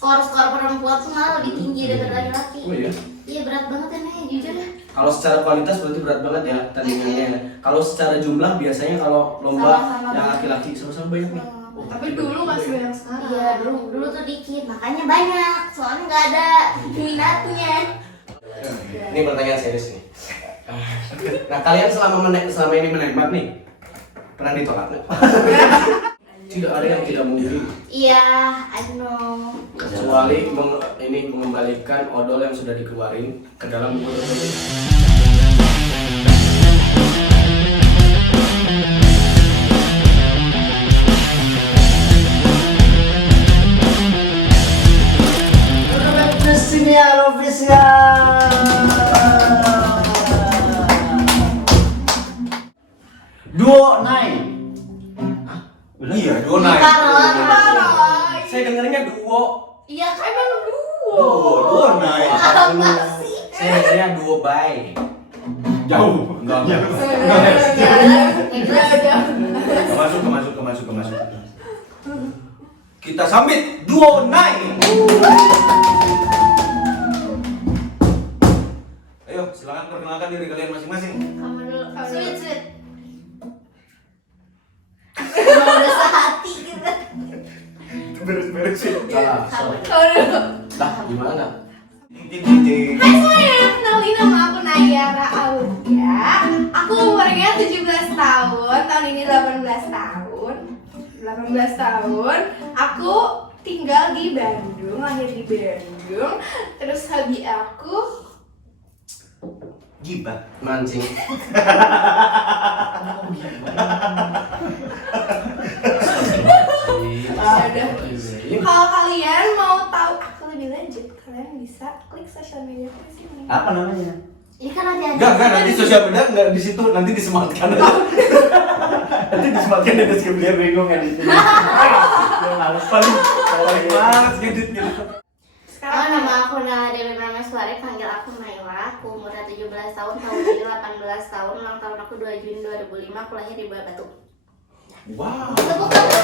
skor perempuan tuh malah lebih tinggi daripada laki-laki. Oh iya? Iya berat banget ya Nek, jujur ya. Kalau secara kualitas berarti berat banget ya tandingannya. Kalau secara jumlah biasanya kalau lomba Sama-sama yang banyak. laki-laki sama-sama banyak nih. Oh, Tapi dulu masih banyak sekarang. Iya dulu tuh dikit, makanya banyak. Soalnya nggak ada minatnya. Ini pertanyaan serius nih. Nah kalian selama ini menembak nih pernah ditolak nggak? Tidak ada yang tidak mungkin Iya, I know. kecuali ini mengembalikan odol yang sudah dikeluarin ke dalam buku tersebut. Senior official. Duo naik. Iya, duo naik. Parah. Saya dengarnya duo. Iya kan emang Duo naik. apa sih? Saya dengarnya duo bay. Jauh. Enggak. Kemasuk. Kita sambit duo naik. Ayo, silakan perkenalkan diri kalian masing-masing. Kamu dulu. Sweet. Udah sehati gitu. Beres-beres sih. Kamu dulu. Kamu dulu. Lah, gimana? Hai semuanya, kenalin nama aku Nayara Aulia. Aku umurnya 17 tahun, tahun ini 18 tahun. 18 tahun. Aku tinggal di Bandung, lahir di Bandung. Terus hobi aku Gibah. Mancing. kalau kalian mau tahu aku lebih lanjut, kalian bisa klik sosial media aku di sini. Apa namanya? Ini kan ada. Enggak, nanti sosial media enggak di situ, nanti disematkan. Nanti disematkan di deskripsi. Dia bingung editnya. Dia males paling Males ngedit gitu. Sekarang nama aku Dewi Prameswari, panggil aku Naila. Aku umurnya 17 tahun, tahun ini 18 tahun, ulang tahun aku 2 Juni 2005, aku lahir di Batu. Wow. Tepuk tangan.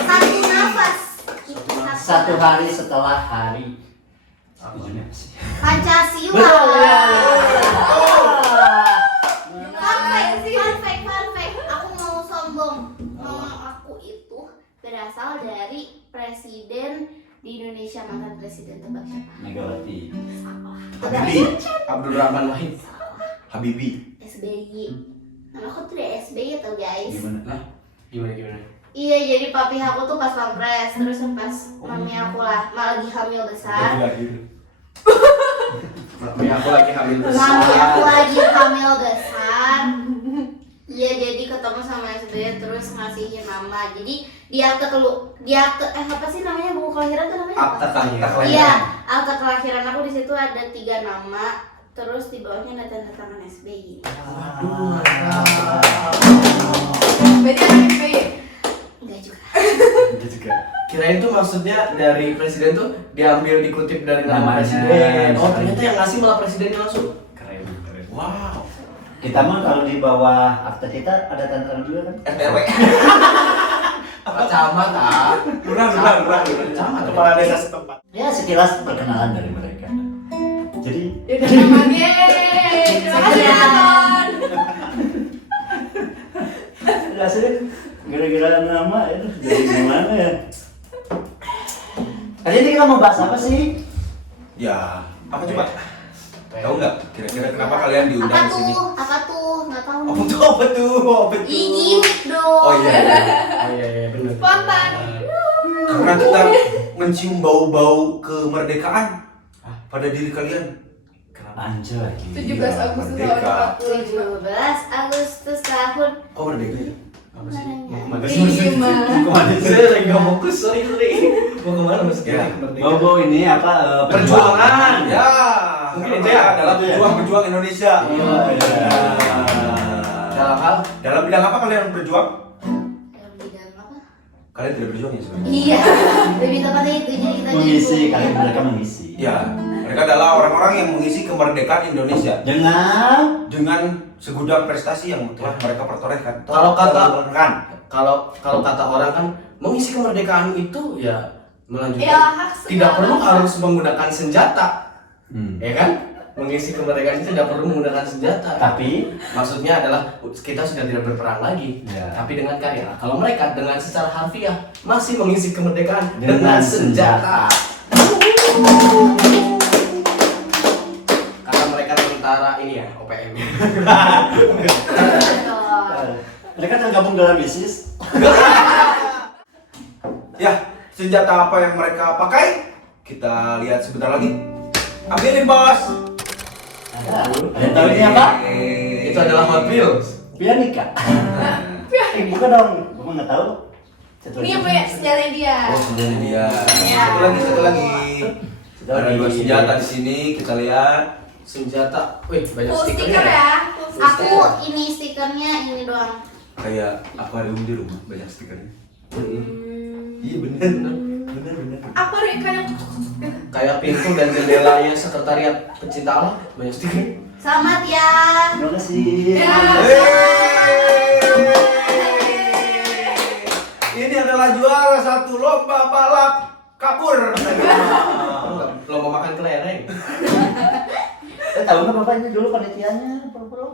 Satu nafas. Itu satu hari setelah hari. Tujuannya apa sih? Pancasila. Fun fact. Aku mau sombong. Mama aku itu berasal dari presiden di Indonesia, mantan presiden, tebak siapa? Megawati. Salah. Habibie, Abdurrahman Wahid. Habibie. SBY. Nama aku tuh dari SBY tau guys. Gimana? Nah, gimana? Iya, jadi papi aku tuh pas pampres, terus pas mami aku lagi hamil besar. Mami aku lagi hamil Mami besar. aku lagi hamil besar. Iya, jadi ketemu sama SBY terus ngasihin mama. Jadi di akte apa sih namanya, buku kelahiran tuh namanya apa? Akta kelahiran. Iya, akte kelahiran aku di situ ada 3 nama. Terus di bawahnya ada tanda tangan SBY. Berarti anak SBY. Enggak juga. juga. Kirain tuh maksudnya dari presiden tuh diambil dikutip dari nama Namanya. presiden. Oh, ternyata yang ngasih malah presidennya langsung. Keren. Wow. Kita mah kalau di bawah akte kita ada tanda tangan juga kan? RTW. Apa camat ah? Kurang. Camat. Kepala desa setempat. Ya sekilas perkenalan dari mereka. Jadi Udah namanya. Terima kasih ya nonton. rasanya gara-gara nama itu dari gimana ya? Tadi ini kita mau bahas apa sih? Ya, apa coba? Tahu nggak? Kira-kira kenapa kalian diundang di sini? Apa tuh? Nggak tahu. Apa tuh? Ih, gimmick dong. Oh iya, benar. Spontan. Karena kita mencium bau-bau kemerdekaan pada diri kalian. Anjay. 17 Agustus Merdeka. tahun 17 Agustus tahun. Kok merdeka ya? Apa sih? Mau kemana? Kemana sih? Saya lagi nggak fokus, sorry. Mau kemana maksudnya? Ya, Merdeka. Bobo ini apa? Perjuangan. Ya. Mungkin Mungkin itu itu ya, adalah itu ya. pejuang Indonesia. Iya. Dalam hal, dalam bidang apa kalian berjuang? Dalam bidang apa? Kalian tidak berjuang ya sebenarnya? Iya, lebih tepatnya itu. Jadi kita Mengisi, dukung. kalian mereka mengisi. Ya, mereka adalah orang-orang yang mengisi kemerdekaan Indonesia dengan segudang prestasi yang telah mereka pertorehkan. Kalau kata- kan? Kalau kata orang kan mengisi kemerdekaan itu ya melanjutkan. Ya, hak Tidak perlu segala harus menggunakan senjata, Hmm. ya kan? Mengisi kemerdekaan itu tidak perlu menggunakan senjata. Tapi Maksudnya adalah kita sudah tidak berperang lagi, Ya. tapi dengan karya. Kalau mereka dengan secara harfiah masih mengisi kemerdekaan Dengan dengan senjata. Karena mereka tentara ini ya, OPM. mereka tergabung dalam bisnis. Ya, senjata apa yang mereka pakai? Kita lihat sebentar lagi. Ambilin, Bos. Ada yang tahu ini apa? Itu adalah Hot Wheels. Pianika. Bukan dong, bapak nggak tahu. Satu Ini lagi. apa ya sejarah dia? Oh, sebenarnya dia. Ya. Satu lagi. Satu Ada lagi. 2 senjata di sini, kita lihat. Senjata. Wih, banyak Full stikernya stiker ya. ya. Full stiker. Aku ini stikernya ini doang. Kayak akuarium di rumah, banyak stikernya. Hmm. Iya bener. Bener. Apa kayak Kayak pintu dan jendelanya sekretariat pecinta alam, banyak stiker. Selamat ya. Terima kasih. Ya. Ini adalah juara satu lomba balap kapur. Lomba makan kelereng. Tahu nggak bapaknya dulu panitianya? Pro-pro.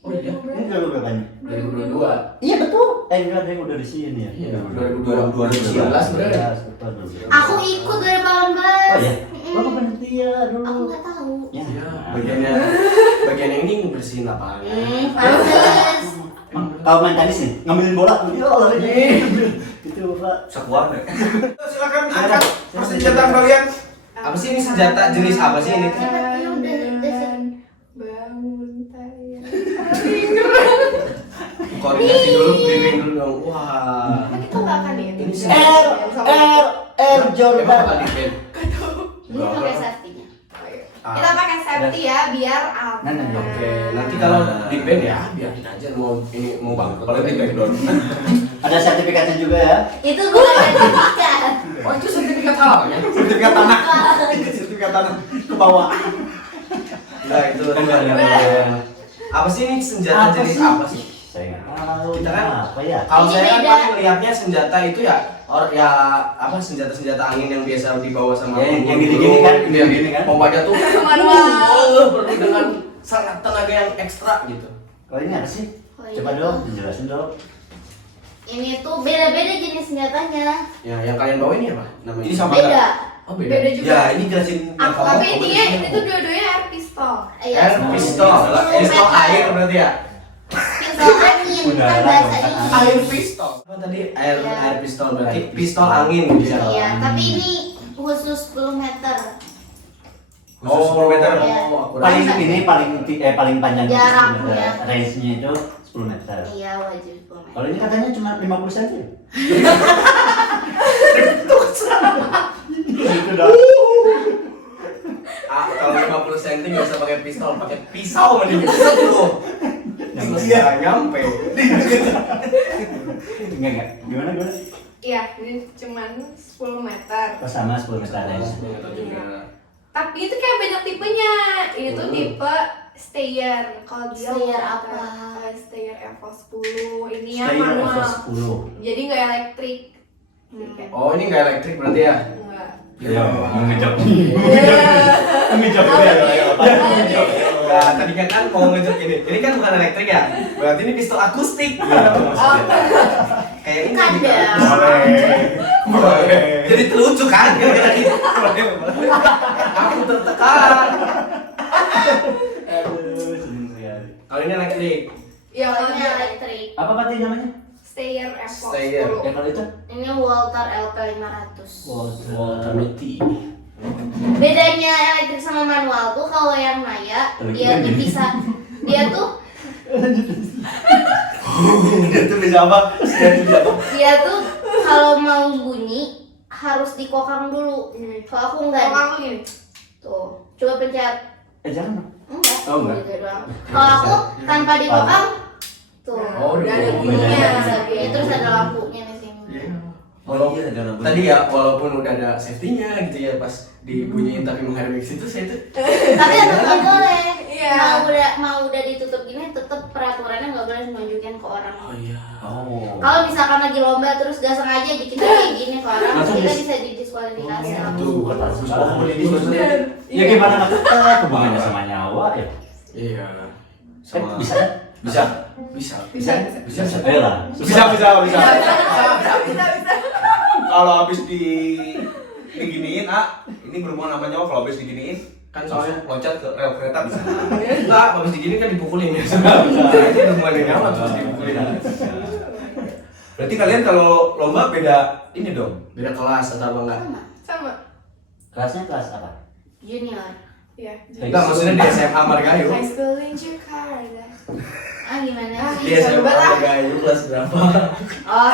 Oh iya. Ini dulu bapaknya. 2022. Iya betul. Enggak ada yang udah di sini ya. Iya, 2019 bener. Aku ikut 2018. Oh ya. Bapak panitia dulu. Aku nggak tahu. Ya. Iya, bagian yang ini bersihin lapangan. Pantes. Tahu main tenis nih? Ngambilin bola tuh. Ya Allah. Gitu Bapak. Sekuat. Silakan angkat persenjataan kalian. Apa sih ini senjata jenis apa sih ini? Bangun tayang. Koordinasi dulu, briefing dulu dong. Wah. Kan kita nggak akan ya. Ini sih. Air Jordan. Emang bakal di-ban? Ini pakai safety-nya. Kita pakai safety ya biar aman. Nah, Oke, nanti kalau di-ban ya biarin aja mau ini mau bangkrut. Kalau di backdown. Ada sertifikatnya juga ya. Itu bukan sertifikat. Oh itu sertifikat halal ya? Sertifikat tanah. Sertifikat tanah ke bawah. Nah itu apa sih ini senjata jenis apa sih? Saya nggak tahu. Kita kan apa ya? Kalau Ini saya kan beda. paling melihatnya senjata itu ya ya apa senjata angin yang biasa dibawa sama Ya, yang guru-guru. gini-gini kan, Iya, gini kan. Pompanya tuh Manual. perlu dengan sangat tenaga yang ekstra gitu. Kalau ini apa sih? Oh, ini Coba tuh. dong, dijelasin dong. Ini tuh beda-beda jenis senjatanya. Ya, yang kalian bawa ini apa namanya? Ini sama Beda. Oh, beda. Beda juga. Ya, ini jelasin yang Aku kamu. Tapi intinya itu dua-duanya air pistol. Iya. Air pistol. Pistol air berarti ya? Pistol angin Udah, kan bahasa ini. Air pistol. Apa tadi? Air Iya. air pistol berarti Air pistol pistol. angin gitu ya. Iya, tapi ini khusus 10 meter. Khusus 10 meter. Iya. Akurat. Paling panjang Jaraknya. range-nya itu 10 meter. Iya, wajib 10 meter. Kalau ini katanya cuma 50 cm. Gitu dong. Kalau 50 cm nggak usah pakai pistol, pakai pisau mending. Tuh. Selesai nyampe. Enggak. Gimana? Iya, ini cuman 10 meter. Oh, sama 10 meter range. Tapi itu kayak banyak tipenya. Ini tuh tipe Stayer. Kalau dia Stayer water. apa? Stayer Evo 10. Ini yang Stayer manual. Evo 10. Jadi nggak elektrik. Kayak- Oh, ini nggak elektrik berarti ya? Nggak. Ya, ngejok. Iya. Ngejok ya. Nah, tadi kan mau ngejek ini. Ini kan bukan elektrik ya? Berarti ini pistol akustik. Oh, Kayak ini Kan juga. ya. Boleh. Jadi terlucu kan? Kira-kira gitu. Aku tertekan. Aduh, seneng sekali. Kalau ini elektrik. ya kalau Ini dia elektrik. Apa berarti namanya? Stayer Evo Stayer. 10. Ya kalau itu? Ini Walter LP500. Water. Bedanya elektrik sama manual tuh kalau yang Naya dia tuh bisa Dia tuh bisa apa? dia tuh kalau mau bunyi harus dikokang dulu. Kalau aku enggak Kalau kamu gini. tuh. Coba pencet. Jangan. Enggak. Oh, enggak. Gitu doang. Kalau aku tanpa dikokang tuh. Oh, udah ada udah bunyinya. Bisa bunyi. Terus ada lampunya di sini. Oh iya, ada lampu. Tadi ya walaupun udah ada safety-nya gitu ya pas dibunyiin tapi menghadap ke situ saya tuh Tapi ada nggak boleh. Iya, Iya. mau udah ditutup gini tetap peraturannya nggak boleh nunjukin ke orang. Oh iya. Oh. Kalau misalkan lagi lomba terus gak sengaja aja kita kayak gini ke orang, Langsung kita dis- bisa didiskualifikasi langsung. Tuh, kan harus maksudnya. Ya gimana nggak tetap hubungannya sama nyawa ya? Iya. Kan Sama bisa kan? bisa. Bisa. Bisa. Bisa sepela. Bisa. Bisa. Kalau habis diginiin, ini berhubungan sama nyawa. Kalau habis diginiin, Kan soalnya loncat ke rel kereta bisa. enggak, habis digini kan dipukulin ya. Bisa. Itu hubungannya nyawa terus dipukulin. Berarti kalian kalau lomba beda ini dong. Beda kelas atau apa enggak? Sama. Kelasnya kelas apa? Junior. Iya. Enggak, maksudnya di SMA Margahayu. High school in Jakarta. Gimana? Di SMA Margahayu kelas berapa? Oh.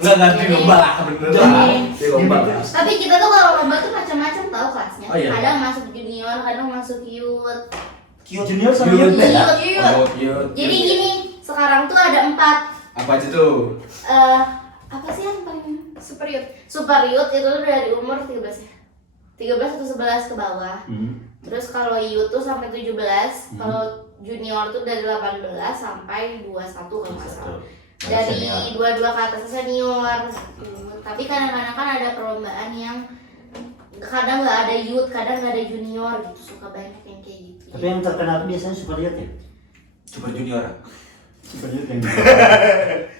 Enggak di lomba lah, bener lah. Di lomba. Tapi kita tuh kalau lomba tuh macam-macam tahu kelasnya. Oh, iya. Kadang masuk junior, kadang masuk youth. Junior sama Youth. youth beda. Youth. Oh, cute. Jadi gini, sekarang tuh ada 4 Apa aja tuh? apa sih yang paling Super youth. super youth itu tuh dari umur 13 ya. 13 atau 11 ke bawah. Terus kalau youth tuh sampai 17, kalau junior tuh dari 18 sampai 21 kalau nggak salah. Dari 22 ke atas senior. Tapi kadang-kadang kan ada perlombaan yang kadang nggak ada youth, kadang nggak ada junior gitu, suka banyak yang kayak gitu. Tapi yang terkenal tuh biasanya super youth ya? Super junior. Super youth yang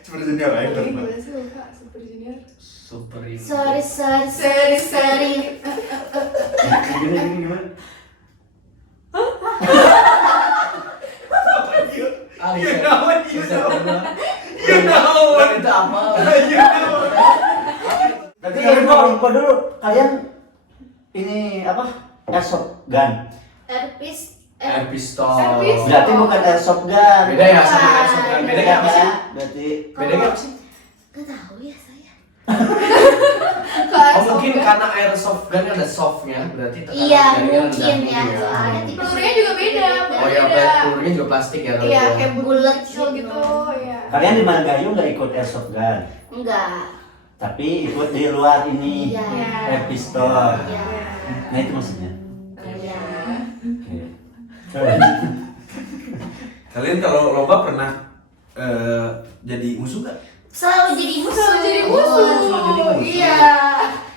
Super junior ayo. Ini gue suka super junior. Super ini. Sorry. gini gimana? Itu apa? Tapi info dulu, kalian ini apa? Airsoft gun. Airpiece. Air pistol. Service. Berarti bukan airsoft gun. Beda ya sama airsoft gun. Bedanya apa sih? Berarti Bedanya apa sih? Gak tahu ya saya. Oh mungkin karena airsoft gun ada softnya, berarti tekanan Iya jaringnya mungkin rendah. ya. Iya. Soalnya tipe Pelurunya juga beda. Oh ya, Beda. pelurunya juga plastik ya. Iya, kalau kayak itu. bulat gitu. Iya. kalian di Margahayu nggak ikut airsoft gun, enggak. tapi ikut di luar ini Iya. air pistol. Iya. Nah itu maksudnya. Iya. Oke. Kalian kalau lomba pernah jadi musuh gak? Selalu jadi musuh. Selalu jadi musuh. Selalu jadi musuh. Iya.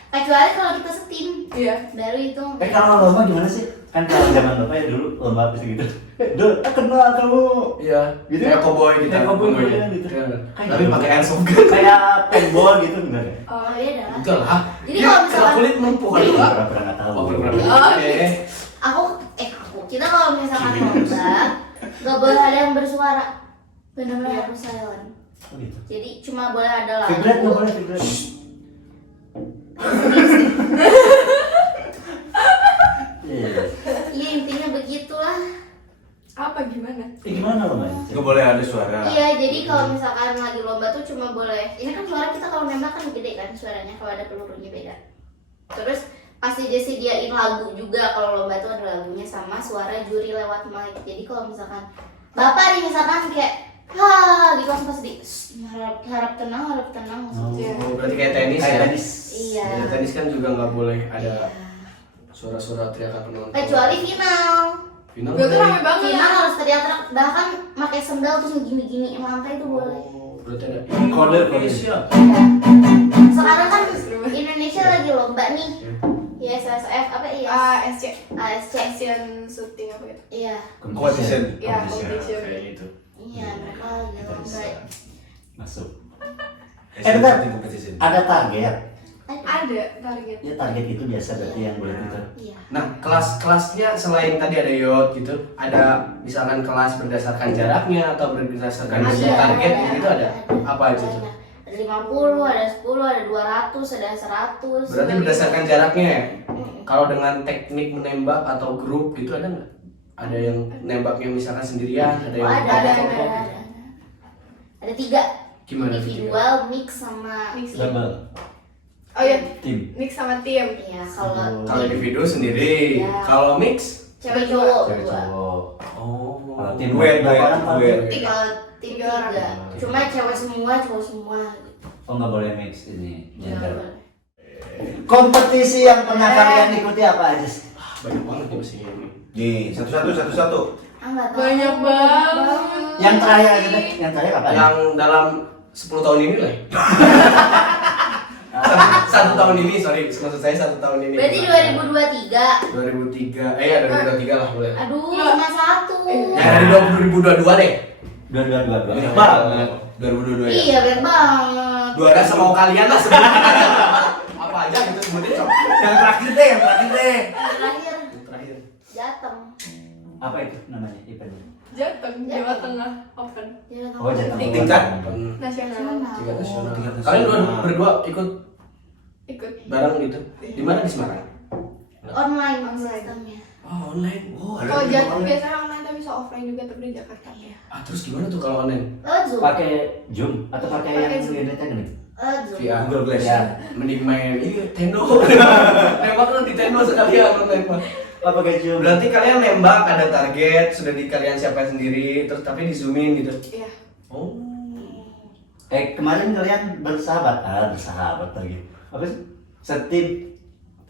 Kecuali kalau kita setim. Iya. Baru itu. Kalau lomba gimana sih? Kan kalau zaman bapak ya dulu lomba apa sih gitu? Dul, kenal kamu. Iya, Gitu? kayak cowboy gitu. Kayak cowboy Cowboy. gitu. Iya. Kayak Tapi gitu. pakai airsoft gun. Kayak paintball gitu bener ya? Oh iya dah. Enggak lah. Jadi kalau misalkan- kulit melumpuh kan? Pernah nggak tahu. Oh, bener-bener. Oh, Oke. Aku kita kalau misalkan lomba nggak boleh ada yang bersuara. Benar-benar harus silent. Oh, gitu. Jadi cuma boleh ada lagu. Vibrat nggak boleh vibrat. Iya. Iya intinya begitulah. Apa gimana? Gimana lomba? Gak boleh ada suara. Iya, jadi kalau misalkan lagi lomba tuh cuma boleh. Ini kan suara kita kalau nembak kan gede kan suaranya, kalau ada pelurunya beda. Terus pasti disediain lagu juga kalau lomba tuh ada lagunya sama suara juri lewat mic. Jadi kalau misalkan bapak nih misalkan kayak gitu langsung pasti harap tenang maksudnya. Oh, berarti kayak tenis Kayak ya? tenis. Iya. Ya, tenis kan juga nggak boleh ada Iya. suara-suara teriakan penonton. Kecuali final. Final Gue tuh rame banget. Final harus teriak-teriak, bahkan pakai sendal terus gini-gini lantai itu boleh. Oh, berarti ada Kode. Indonesia. Sekarang kan Indonesia lagi lomba nih. ISSF apa ya? ASC. ASC. Asian shooting apa gitu. Iya. Competition. Iya, Competition. competition. Kayak gitu. Iya, mereka lagi lomba. Masuk. Asian bentar. Shooting Competition. Ada target. Ada target. Ya target itu biasa berarti yang boleh itu. Iya. Nah, kelas-kelasnya selain tadi ada yacht gitu, ada misalkan kelas berdasarkan jaraknya atau berdasarkan Ada. target gitu ada. Apa aja tuh? Banyak. Ada 50, ada 10, ada 200, ada 100. Berarti berdasarkan jaraknya ya? Mm. Kalau dengan teknik menembak atau grup gitu ada nggak? Ada yang nembaknya misalkan sendirian, ada Oh, yang ada. kelompok-kelompok. Ada 3. Gimana tuh? Individual, mix sama Mix. tim. Double. Oh iya, Tim. mix sama tim. Iya, kalau Kalau individu sendiri, Iya. kalau mix, cewek cowok Cewek dua. cowok. oh, Kalau tim Duet, berapa orang? duet. Tiga. Kalau tim Tiga orang. 3. Cuma cewek semua, cowok semua gitu. Oh nggak boleh mix ini Nggak gender. boleh. Kompetisi yang pernah kalian ikuti apa aja sih? banyak banget nih mesti ini. Nih, satu-satu. Enggak tahu. Banyak banget. Yang terakhir aja deh. Yang terakhir apa? Yang dalam 10 tahun ini lah. Satu tahun ini, sorry, maksud saya 1 tahun ini. Berarti 2023. 2003, ya 2023 lah boleh. Aduh, cuma satu. Ya dari 2022 deh. Dua. Banyak banget. 2022 ya. Iya, bener banget. Dua ada sama kalian lah sebenarnya. Apa aja gitu sebutin coba. Yang terakhir deh. Terakhir, Terakhir. Jateng. Apa itu namanya eventnya? Jateng, Jawa Tengah Open Jateng. Oh, Jateng. Tingkat? nasional. Tingkat nasional. Tingkat nasional. Kalian berdua ikut Ikut. bareng gitu. Di mana di Semarang? Online sistemnya. Oh, online. Oh, ada. Kalau Jateng biasanya online tapi bisa offline juga tapi di Jakarta. Ah, terus gimana tuh kalau online? Lewat Zoom. Pakai Zoom atau pakai yang Pakai Zoom. ini tadi? Lewat Zoom. Via Google Glass. Ya. Mending main ini Tendo. Nembak lu di Tendo sekalian online mah. Apa pakai Zoom? Berarti kalian nembak ada target, sudah di kalian siapkan sendiri, terus tapi di zoomin gitu. Iya. Oh. Kemarin kalian bersahabat lagi. Apa sih? Setim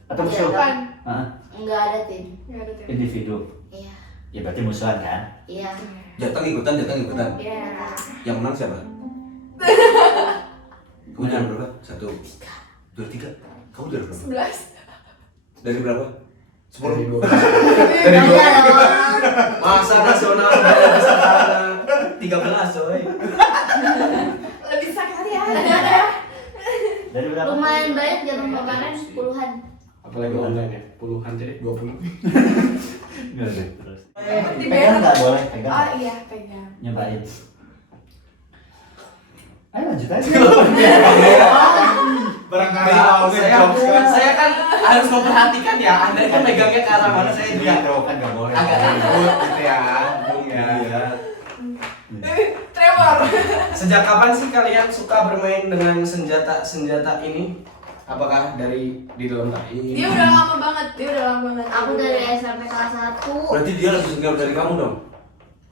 atau musuh? Bukan. Hah? Enggak ada tim. Nggak ada tim. Individu. Iya. Ya berarti musuhan kan? Iya. Jateng ikutan. Iya. Yang menang siapa? Kamu juara berapa? 1, 2, 3. Kamu juara berapa? 11. Dari berapa? 10. Dari 12. Enggak dong. Masa nasional sudah bisa 13 coy. Lebih sakit hati ya. Dari berapa? Lumayan banyak jam kemarin puluhan. Apalagi online ya, puluhan jadi 20. Nggak ada, terus. Pegang nggak boleh pegang. Oh iya, pegang. Nyobain. Ayo lanjut aja. Barangkali Saya kan harus memperhatikan ya, Anda kan megangnya ke arah mana saya juga kan nggak boleh. agak takut gitu ya. Iya. Tremor. Sejak kapan sih kalian suka bermain dengan senjata ini? Apakah dari di dalam rahim? Dia udah lama banget. Aku dari SMP kelas 1. Berarti dia lebih senior dari kamu dong?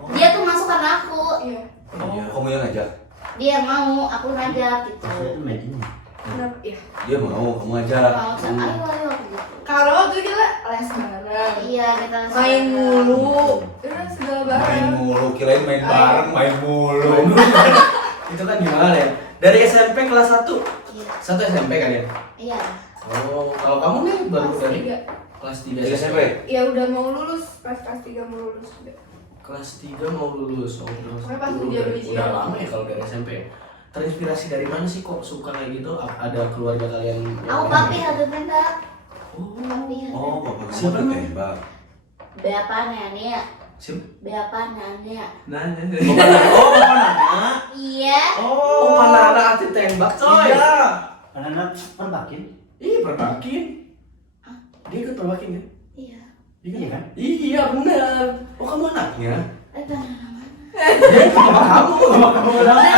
Dia tuh masuk karena aku. Iya. Oh, kamu yang ngajak? Dia mau, aku ngajak gitu. Maksudnya itu main ini. Kenapa? Iya. Dia mau, kamu ngajak. Mau ayo gitu. Kalau waktu itu kita les bareng. Iya, kita Main mulu. Udah segala Main bareng. mulu, kirain main bareng, main mulu. Itu kan gimana ya? Dari SMP kelas 1? Iya. 1 SMP kan ya? Iya. Oh, kalau kamu nih baru Kelas dari 3. kelas 3 Dari SMP? Ya udah mau lulus. Pas kelas 3 mau lulus udah. Kelas 3 mau lulus. Oh, Pokoknya pas ujian. udah lama ya kalau dari SMP ya? Terinspirasi dari mana sih kok suka kayak gitu? Ada keluarga kalian yang Aku papi satu tenda. Oh, Papi Oh, bapak kamu Siapa udah namanya? tembak. Beapa nenek. siapa? Beapa nenek. Nanya. Bapak nanya. Iya. Oh, Panara atlet tembak coy. Iya. Anak-anak perbakin. Iya, perbakin. Dia ikut perbakin kan? Iya. Iya kan? Iya, benar. Oh, kamu anaknya? Mana? Dia ikut sama kamu. Namanya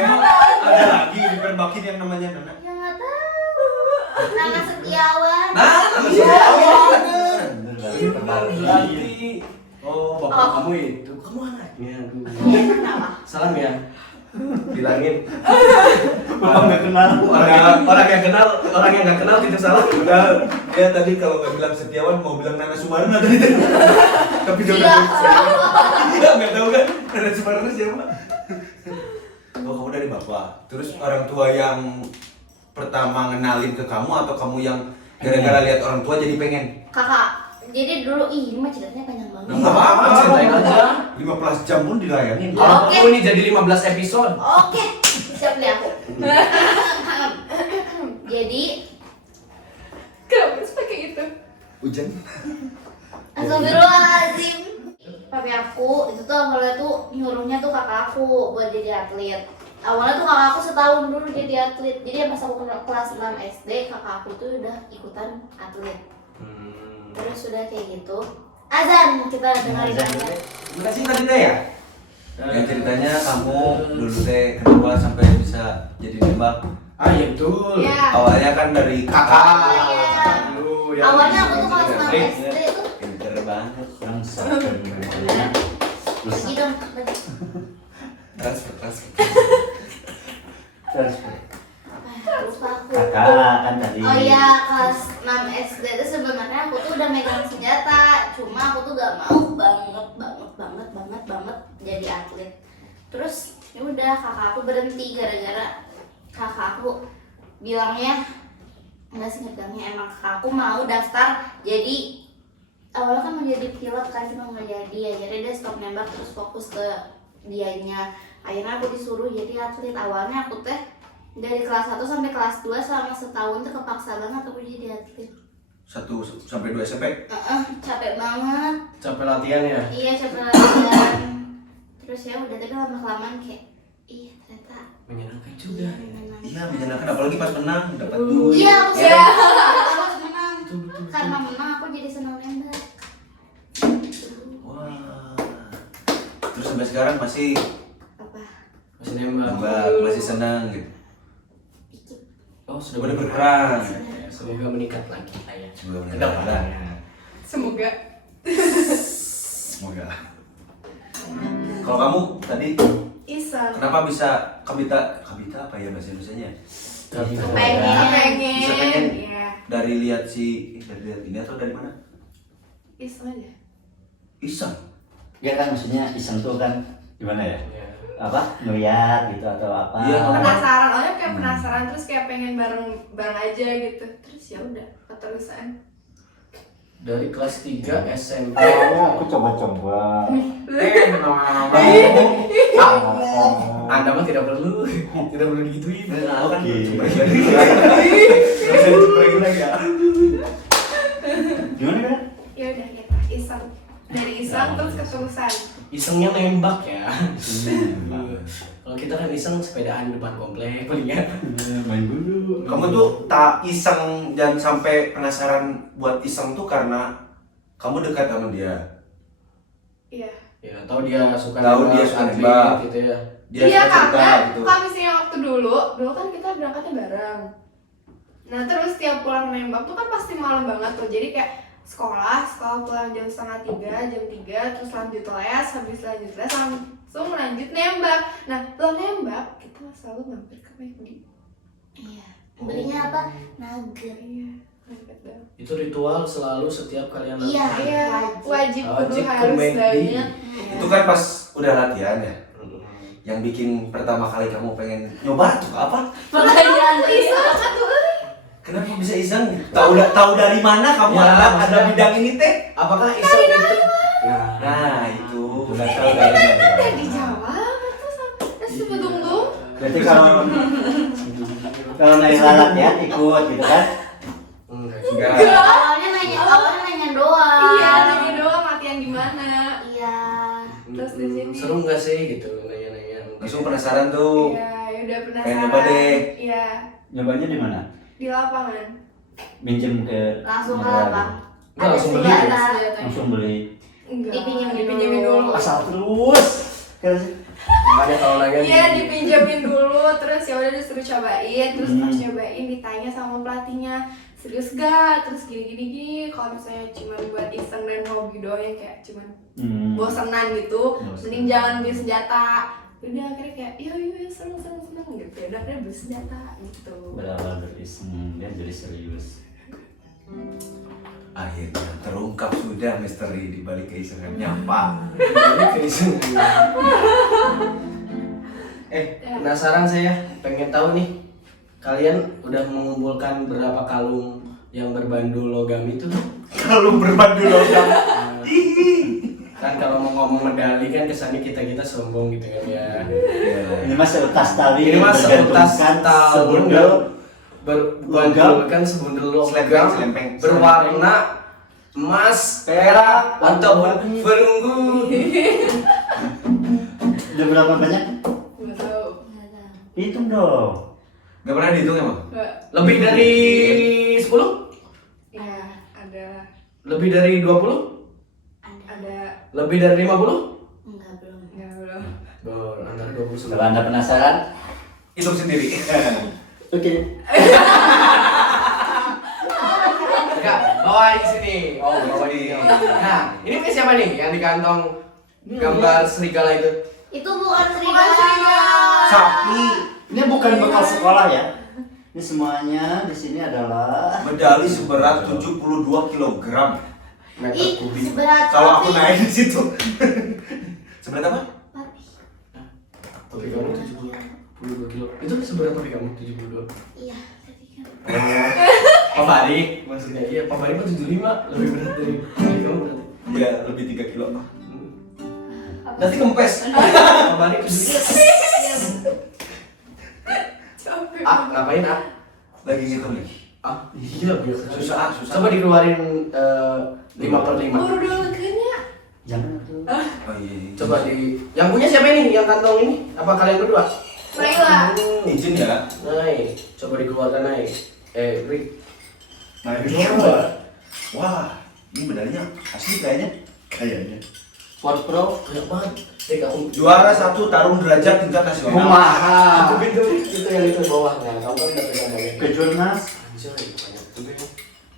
Nana. Ada lagi di perbakin yang namanya Nana. Ya nggak tahu. Nana Setiawan. Nah, nama Iya, siapa? bener. Iya, benar. Berarti. Oh, bapak Oh. kamu itu. Kamu anaknya. Aduh. Iya, kenapa? Salam ya. Bilangin. Bapak nggak kenal. Orang yang kenal, orang yang nggak kenal titip salam. Udah, dia tadi kalau nggak bilang Setiawan mau bilang Nana Sumarna tadi. Tapi dia Iya. Iya, nggak tahu kan Nana Sumarna siapa? Oh, kamu dari bapak. Terus orang tua yang pertama ngenalin ke kamu atau kamu yang gara-gara lihat orang tua jadi pengen? Kakak. Jadi dulu ini mah ceritanya panjang banget. Nggak apa-apa, Ceritain aja. 15 jam pun dilayani. Kalau Oke. kamu ini jadi 15 episode. Oke. Siap deh aku. Jadi Kenapa harus pakai itu? Hujan. Astagfirullahaladzim. Papi aku itu tuh awalnya tuh nyuruhnya tuh kakak aku buat jadi atlet. Awalnya tuh kakak aku setahun dulu jadi atlet. Jadi pas aku kelas 6 SD kakak aku tuh udah ikutan atlet. Terus sudah kayak gitu. Azan kita dengerin azan. Makasih tadi teh ya. Yang ceritanya kamu dulu teh kenapa sampai bisa jadi nembak? Ah iya betul. Iya. Awalnya kan dari Kakak. Iya. Dulu, ya. Awalnya aku tuh kelas 6 Iya. SD tuh Pinter banget. Bangsa. pergi dong pergi. Transfer. Terus Lupa aku. kakak kan tadi. Oh iya, kelas 6 SD itu sebenarnya aku tuh udah megang senjata, cuma aku tuh gak mau banget jadi atlet. Terus ya udah kakak aku berhenti gara-gara kakak aku bilangnya enggak sih bilangnya emang kakak aku mau daftar jadi awalnya kan mau jadi pilot kan cuma nggak jadi, akhirnya dia stop nembak terus fokus ke dianya. Akhirnya aku disuruh jadi atlet. Awalnya aku teh dari kelas 1 sampai kelas 2 selama setahun tuh kepaksa banget aku jadi atlet. 1 sampai 2 SMP? Capek banget. Capek latihan ya? Iya capek latihan. Terus ya udah tapi lama-kelamaan kayak iya ternyata Menyenangkan juga. menyenangkan. Iya, menyenangkan apalagi pas menang dapat duit. Iya aku Ya. harus menang. Karena menang aku jadi senang nembak. Wah. Terus sampai sekarang masih Apa? Masih nembak. masih senang gitu. Oh sudah Udah berperan. Ya, semoga meningkat lagi ya. Semoga Ke meningkat. depannya. Semoga. Semoga. Kalau kamu tadi Iseng. kenapa bisa kabita apa ya bahasa Indonesianya? Pengen. Bisa pengen. Iya. Dari lihat ini atau dari mana? Iseng aja. Iseng. Ya kan maksudnya iseng tuh kan gimana ya? Ya. Apa ngeliat gitu atau apa? Iya, Penasaran, orangnya kayak penasaran terus kayak pengen bareng aja gitu. Terus ya udah keterusan. Dari kelas 3 SMP. Oh, aku coba-coba. Anda mah tidak perlu digituin. Aku kan Oke. Gimana kan? Ya udah kita iseng. Dari iseng terus keterusan. Isengnya nembak ya. Kalau kita kan iseng sepedaan depan komplek paling ya. Main dulu. Kamu tuh tak iseng dan sampai penasaran buat iseng tuh karena kamu dekat sama dia. Iya. Ya, tahu dia suka Tahu nembak, dia suka atlet nembak. gitu ya. Dia Iya suka cerita karena gitu. kalau misalnya waktu dulu kan kita berangkatnya bareng. Nah terus tiap pulang nembak tuh kan pasti malam banget tuh. Jadi kayak sekolah pulang jam 2:30, jam 3, terus lanjut les, habis lanjut les langsung lanjut nembak. Nah lo nembak kita selalu mampir ke McD. Iya. Belinya apa? Nugget. Iya, nugget dong. Itu ritual selalu setiap kalian Iya. latihan. Iya, wajib kudu Wajib ke harus McD. banget. Itu kan pas udah latihan ya. Yang bikin pertama kali kamu pengen nyoba tuh apa? Pertanyaan Iseng tuh. Kenapa bisa iseng? Tahu dari mana kamu Ya, ada maksudnya- bidang ini teh? Apakah iseng itu? Nah itu. Udah tahu dari mana. Udah dijawab terus sebetulnya Berarti kalau Naila latihan ikut gitu kan? Enggak. awalnya nanya doang. iya nanya doang latihan gimana. Iya. Terus di sini. Seru nggak sih gitu nanya-nanya? Langsung penasaran tuh. Iya, ya udah Pengen penasaran. nyoba deh. Iya, Nyobanya di mana? di lapangan. Minjem ke Langsung ke negara lapang. Nggak, Ada langsung beli. senjata. gitu. Langsung beli. Enggak. Dipinjemin dipinjemin dulu. Asal terus. Kan Makanya kalau nanya Iya, dipinjemin dulu, terus ya udah disuruh cobain, terus pas cobain ditanya sama pelatihnya, serius gak? Terus gini. Kalau misalnya cuma buat iseng dan hobi doang yang kayak cuma bosenan gitu, mending jangan beli senjata. Udah akhirnya kayak iya seneng gitu. Ya udah akhirnya beli senjata gitu. berawal dari iseng dia jadi serius. Akhirnya terungkap sudah misteri di balik keisengannya apa? Penasaran saya, pengen tahu nih, kalian udah mengumpulkan berapa kalung yang berbandul logam itu? Kalau berbandul logam. Kan kalau mau ngomong medali kan kesannya kita sombong gitu kan ya. Ini mas seutas tali. Ini mas seutas bergantungkan sebundel logam. kan sebundel logam Selempeng. berwarna emas, perak, ataupun perunggu. Udah berapa banyak? Nggak tahu. Hitung dong. Gak pernah dihitung emang? Nggak. Lebih dari 10? Iya, ada. Lebih dari 20? Ada. Lebih dari 50? Enggak belum. Enggak belum. Antara 20 Kalau anda penasaran, Hitung sendiri. oke. Enggak, bawa di sini. Oh, bawa di. Nah, ini punya siapa nih yang di kantong gambar serigala itu? Itu bukan Bukan serigala. Sapi. Ini bukan bekal sekolah ya? Ini semuanya di sini adalah Medali seberat 72 kg. Meter Ih, kubik. seberat Kalau aku topi. naik di situ. Seberat apa? Topi. Topi kamu 72 kilo. Itu seberat topi kamu 72. Iya, tadi kan. Pak Bari, maksudnya iya. Pak Bari mah 75 lebih berat dari kamu berarti. Iya, lebih 3 kilo. Nanti kempes. Pak Bari 75. Capek. Ngapain Lagi ngitung nih. Iya biasa. Susah. Coba dikeluarin 5/5. Baru dulu kayaknya. jangan Oh iya. Coba yang punya siapa ini? Yang kantong ini? Apa kalian berdua? Baiklah. Izin ya. Naik, coba dikeluarkan naik. Rick. Nah, Coba. Wah, ini medalinya asli kayaknya. kayaknya. Sport Pro banyak banget. Kamu Juara 1 tarung derajat tingkat nasional. Kumaha. itu yang itu bawahnya. Kamu kan udah pegang banget. Kejurnas, Anjir, banyak juga ya.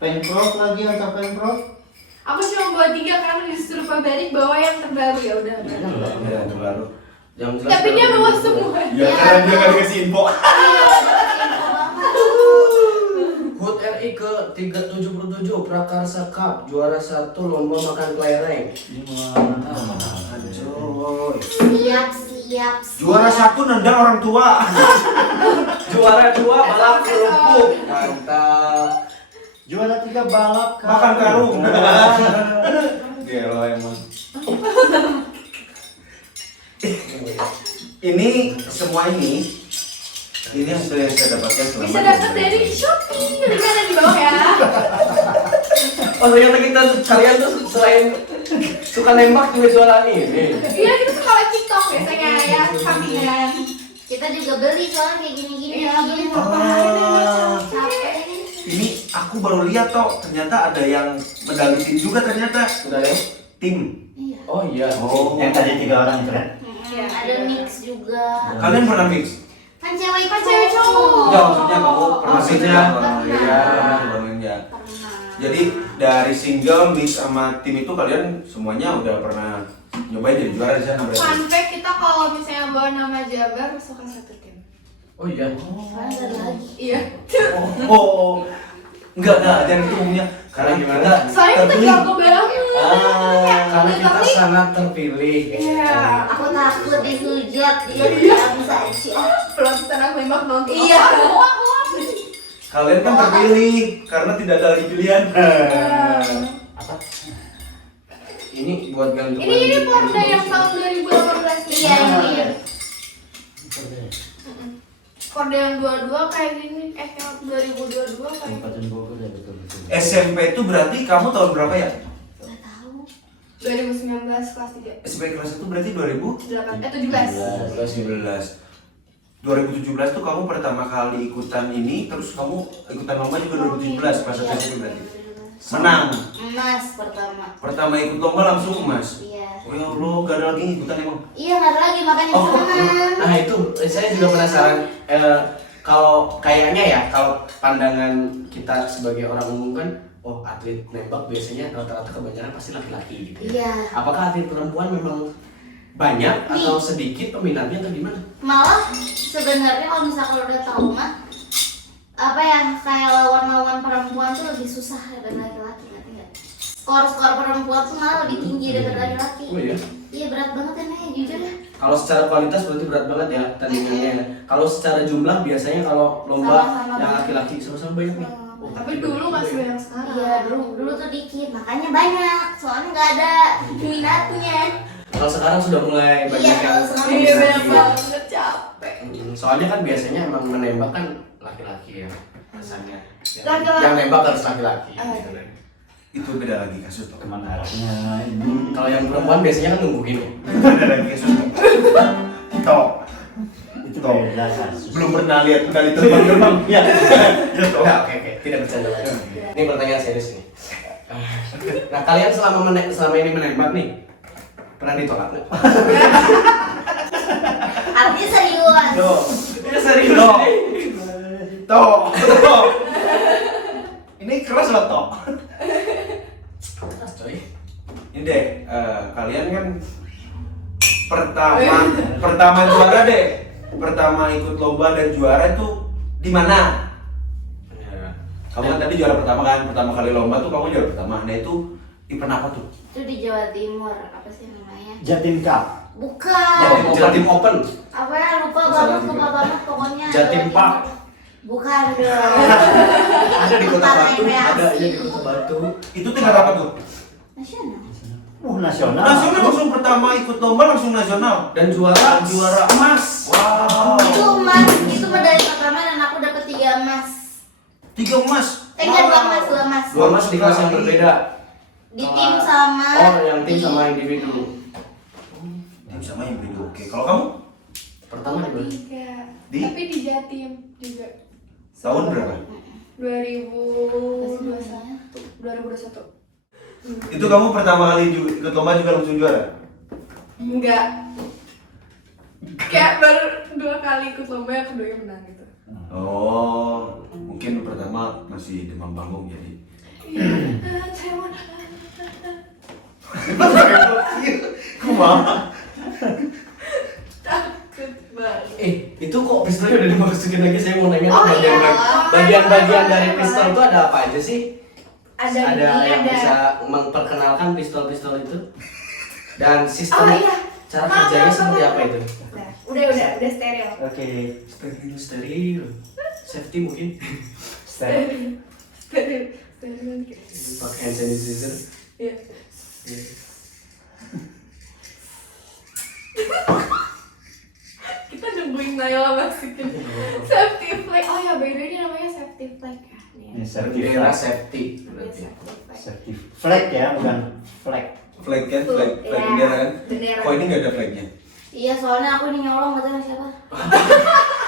Pemprov lagi atau Pemprov? Aku cuma bawa 3 karena disuruh Pak Bari bawa yang terbaru ya udah. Ya, itu baru. Yang jelas Tapi dia kalau bawa gitu. semua. Ya, karena dia nggak dikasih info. HUT RI ke 377 Prakarsa Cup juara 1 lomba makan kelereng. Gimana? Anjoy. Siap. Juara 1 nendang orang tua. Juara 2 balap kerupuk. Mantap. Juara 3 balap Makan karung. Gelo emang. Ini semua ini hasil yang saya dapatkan selama Bisa dapat dari Shopee. Linknya ada di bawah ya. Oh ternyata kalian tuh selain suka nembak juga jualan ini. Iya, kita suka live TikTok biasanya ya, sampingan. Kita juga beli soalnya kayak gini-gini. Iya, beli Oh. Capek. Ini aku baru lihat toh, ternyata ada yang medali tim juga ternyata. Udah ya? Tim. Iya. Oh iya. Oh. Yang tadi 3 orang itu kan? Iya. Ada mix juga. Kalian pernah mix? Kan cewek cowok. Enggak, maksudnya kamu pernah Maksudnya? mix ya? Pernah. Iya, pernah. Pernah. Jadi dari single mix sama tim itu kalian semuanya udah pernah nyobain jadi juara di sana berarti. Fun fact, kita kalau misalnya bawa nama Jabar masukkan 1 tim. Oh iya. Soalnya ada lagi. Iya. Oh. Enggak, jangan itu umumnya. Karena Gimana? kita Soalnya kita terpilih. jago banget. Karena kita sangat terpilih. Iya. Aku takut dihujat, dia tidak bisa aja. Pelototan aku nembak dong. Iya. Kalian kan terpilih karena tidak ada lagi pilihan. Apa? Ini buat gantungan. Ini Porda yang tahun 2018 nih. Iya, ini. Porda yang 22 kayak gini, yang 2022 kayak Kabupaten Bogor ya betul-betul. SMP itu berarti kamu tahun berapa ya? Gak tahu. 2019 kelas 3. SMP kelas itu berarti 2017. 17. 2017 tuh kamu pertama kali ikutan ini, terus kamu ikutan lomba juga 2017 kelas 1 SMP berarti. Menang. Emas pertama. Pertama ikut lomba langsung emas. Iya. Oh ya Allah, gak ada lagi ikutan emang. Iya, nggak ada lagi makanya Oh, senang. Nah itu saya juga penasaran. Kalau kayaknya ya, kalau pandangan kita sebagai orang umum kan, oh atlet nembak biasanya rata-rata kebanyakan pasti laki-laki gitu. Ya. Iya. Apakah atlet perempuan memang banyak atau sedikit peminatnya atau gimana? Malah sebenarnya kalau misalkan udah tahu mah apa ya, kayak lawan-lawan perempuan tuh lebih susah daripada laki-laki, ngerti nggak? Skor perempuan tuh malah lebih tinggi daripada laki-laki. Oh iya. Iya, berat banget ya Nek, jujur ya. Kalau secara kualitas berarti berat banget ya tandingannya. Kalau secara jumlah biasanya kalau lomba Sama-sama yang banyak. laki-laki sama-sama banyak nih. Sama. Oh, Tapi dulu nggak sebanyak sekarang. Iya, dulu tuh dikit, makanya banyak. Soalnya nggak ada minatnya. Kalau sekarang sudah mulai banyak Iya, yang kalau sekarang Iya, bisa. banyak banget, capek. Soalnya kan biasanya emang menembak kan laki-laki ya rasanya. Laki-laki. Yang nembak harus laki-laki. Ah. Gitu kan. Itu beda lagi kasus tuh. Kemana arahnya ini? Kalau yang perempuan biasanya kan nunggu gini. Beda lagi kasus tuh. Toh, Itu beda kasus. belum pernah lihat medali terbang-terbang. Ya. Ya toh. Nah, oke, tidak bercanda lagi. Ini pertanyaan serius nih. Nah, kalian selama ini menembak nih, pernah ditolak nggak? Artinya serius. Toh. Ini serius Toh. nih. Toh. Toh. Ini keras loh toh. Keras coy. Ini deh, kalian kan pertama juara deh. Pertama ikut lomba dan juara itu di mana? Kamu kan tadi juara pertama kan, pertama kali lomba tuh kamu juara pertama. Nah itu event apa tuh? Itu di Jawa Timur, apa sih namanya? Jatim Cup. Bukan. Jatim Open. Apa ya, lupa Salah banget, juga. lupa banget pokoknya. Jatim Jawa Park. Timur. Bukan dong. Ada di Kota Taman Batu, ada rekreasi. di Kota Batu. Itu tingkat apa tuh? Nasional. Nasional. Nasional langsung pertama ikut lomba langsung nasional. Dan juara emas. Wow. Itu emas, itu medali pertama dan aku dapet 3 emas. 3 emas. Enggak, 2 emas, 2 emas. Dua emas di kelas yang berbeda. Di tim sama. Oh, yang tim di- sama individu. Tim sama yang beda. Oke, kalau kamu Pertama di mana? Tiga. Di? Tapi di Jatim juga. tahun berapa? 2021. Itu kamu pertama kali ikut lomba juga langsung juara? Enggak. Kayak baru 2 kali ikut lomba, yang keduanya menang gitu. Oh, mungkin pertama masih demam panggung jadi. Kumaha? Takut banget. Itu kok pistolnya udah dimasukin lagi, saya mau nanya Oh, iya. bagian-bagian dari pistol itu ada apa aja sih? Ada yang ini, bisa memperkenalkan pistol-pistol itu? Dan sistem Oh, iya. cara kerjanya seperti apa itu? Nah, udah steril. Oke. Steril, safety mungkin. Steril. Steril. Pakai hand sanitizer. Iya. Kita nungguin Naila masukin safety flag. Oh ya, by the way ini namanya safety flag ya. Ini Nih. safety Kira flag. safety Namanya berarti. safety flag. Safety flag ya, bukan flag. Flag kan, flag Iya, bendera kan? bendera. Kok ini nggak ada flagnya? Iya, soalnya aku ini nyolong gak tahu siapa.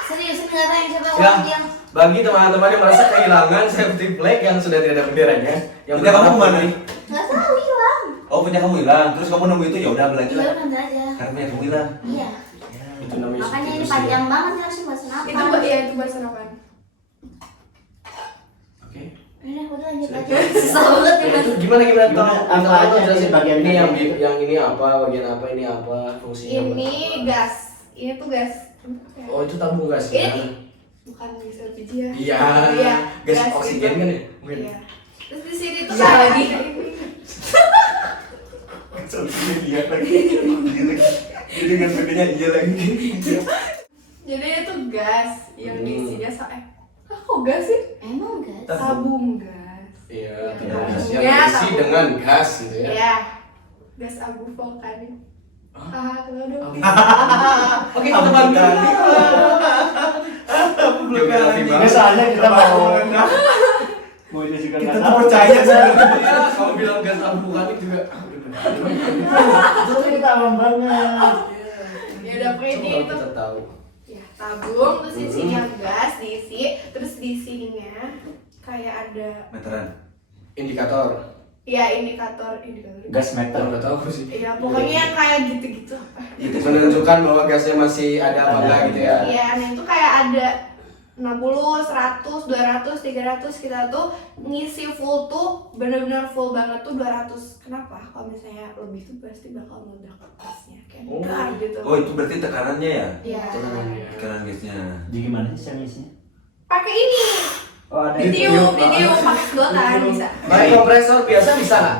Serius, ini gak tahu yang siapa Ya, orang yang. bagi teman-teman yang merasa kehilangan safety flag yang sudah tidak ada benderanya, yang Punya kamu berwarna mana? putih. Gak tahu, hilang. Oh punya kamu hilang, terus kamu nemu itu ya udah ambil aja Iya, lah. udah aja. Karena punya kamu hilang. Iya. Itu namanya Makanya ini substitusi, panjang ya. banget nih, harusnya bahasa apa? Itu bahasa apaan? Oke. Udah, udah lanjut aja. Susah banget ya, Ya, Mas. itu gimana Gimana? tolong Apa aja jelasin sih bagian ini bagian? yang ini apa, bagian apa, ini apa, fungsinya apa? Ini gas. Ini tuh gas. Oh, itu tabung gas ya? Ini bukan gas LPG ya. Iya. Iya, Gas gas oksigen itu. kan ya? Mungkin. Iya. Terus di sini tuh Iya kayak lagi. Iya lagi. Jadi kan bedanya iya lagi. Jadi itu gas yang Hmm. diisinya kok gas sih? Emang gak? Tabung gas. Iya, Iya. tabung gas Iya, yang diisi tabung. dengan gas gitu ya. Iya. Gas abu vulkanik. Kalau dong. Oke, kita bantu. Geografi Ini banget. soalnya kita mau ini juga Kita nggak tuh tahu. percaya sebenarnya. Iya, kamu bilang gas abu vulkanik juga. Itu kita awam banget. Ya udah pokoknya ini Coba itu kita tahu. ya tabung terus isinya gas diisi terus di sininya kayak ada Meteran. Indikator. ya indikator Gas meter. Nggak tahu sih. ya pokoknya yang kayak gitu-gitu apa Itu menunjukkan bahwa gasnya masih ada apa enggak gitu ya. iya nah itu kayak ada 60, 100, 200, 300 kita tuh ngisi full tuh bener-bener full banget tuh 200 kenapa? Kalau misalnya lebih tuh pasti bakal meledak gasnya kayak Oh. dar gitu Oh itu berarti tekanannya ya? iya Tekanannya. Tekanan gasnya. Jadi gimana sih cara isinya? pakai ini Oh ada ditiup pakai sedotan bisa Pakai kompresor biasa bisa nggak?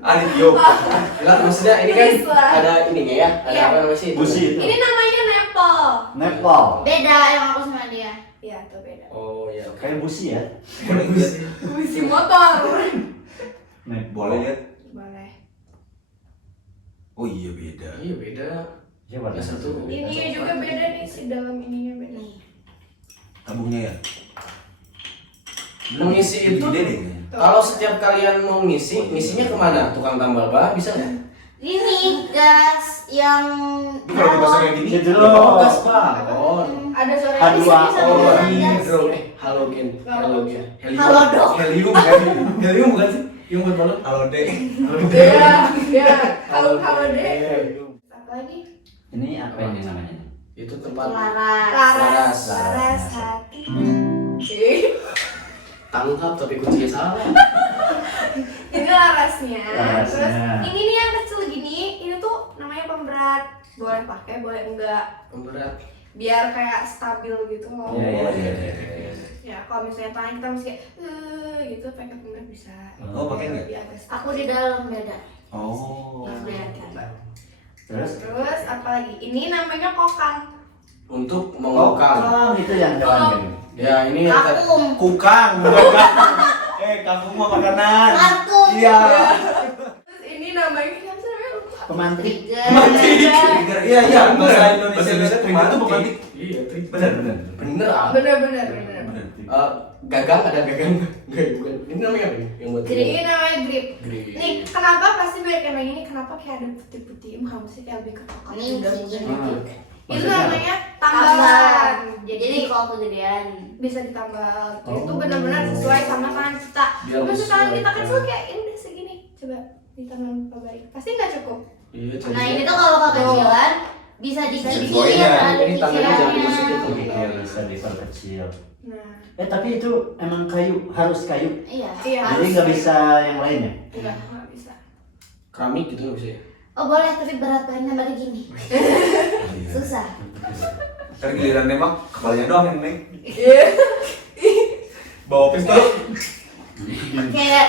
Ada tiup. Enggak, maksudnya ini kan Bisa. ada ininya ya, ada Iya. apa namanya sih? busi itu. ini namanya nepal Nepal. Beda yang aku sama dia. iya itu beda Oh iya. Kayak busi ya. isi motor Nepal. Boleh lihat? boleh Oh iya beda. Iya beda. Ya warna Yang satu. ini juga beda nih si dalam ininya beda Nih. Tabungnya ya? Mengisi itu Gede deh kayaknya. kalau setiap kalian mau ngisi, ngisinya kemana? Tukang tambal ban bisa nggak? Ini gas yang Ini kalau dipasang kayak gini, Itu Oh, loh. gas balon. ada suara H2O. bisa bisa Oh, bisa. hidro, halogen, Halogen. helium, helium kan? Helium bukan sih? Yang buat balon? Halode. Iya, iya. Kalau deh. Apa lagi? Ini apa ini namanya? Itu tempat laras. Laras, Laras. laras hati. tangkap tapi kuncinya salah. Ini larasnya. Larasnya. Terus ini nih yang kecil gini, ini tuh namanya pemberat. Boleh pakai, boleh enggak. Pemberat. biar kayak stabil gitu loh. Iya. Ya kalau misalnya tangan kita masih kayak gitu pakai pundak bisa. Oh, pakai nggak? Lebih agak stabil. Aku di dalam beda. Oh. Nah, coba. Terus? Terus apa lagi? Ini namanya kokang. Untuk mengokang. Oh, itu yang hewan gini. Ya ini yang Kakung. Kukang, bukan kangkung. Kangkung mah makanan. Kakung. Iya. Terus ini namanya apa sih namanya? Pemantik. Trigger. Iya, bahasa Bahasa Indonesia Indonesia trigger itu pemantik. Iya, trigger. Benar. Bener ah. Bener. Gagang ada gagang enggak bukan. Ini namanya apa nih? Yang buat Grip. Ini namanya grip. Grip. Nih, kenapa pasti banyak yang nanya ini kenapa kayak ada putih-putih? Harusnya kayak lebih ke kokang. Ini begini. Itu Maksudnya namanya Tambalan. tambalan. Jadi kalau kegedean. Bisa ditambal. Itu Oh. benar-benar sesuai sama tangan kita. Biar Maksud tangan kita sesuai. kecil kayak ini udah segini. Coba di tangan Pak Baik. Pasti nggak cukup. Iya, Nah ini tuh kalau kekecilan bisa Disesuaiin dikecilin ya. ada Ini tangannya jangan cicilannya. dimasukin tuh. Iya, bisa diperkecil. Nah, Tapi itu emang kayu, harus kayu. Iya. iya. Jadi nggak bisa yang lainnya. Nggak bisa. keramik gitu nggak bisa ya? Oh boleh tapi berat banget nambah gini. Susah. Ntar giliran nembak, kepalanya doang yang neng. Iya. Bawa pistol. Kayak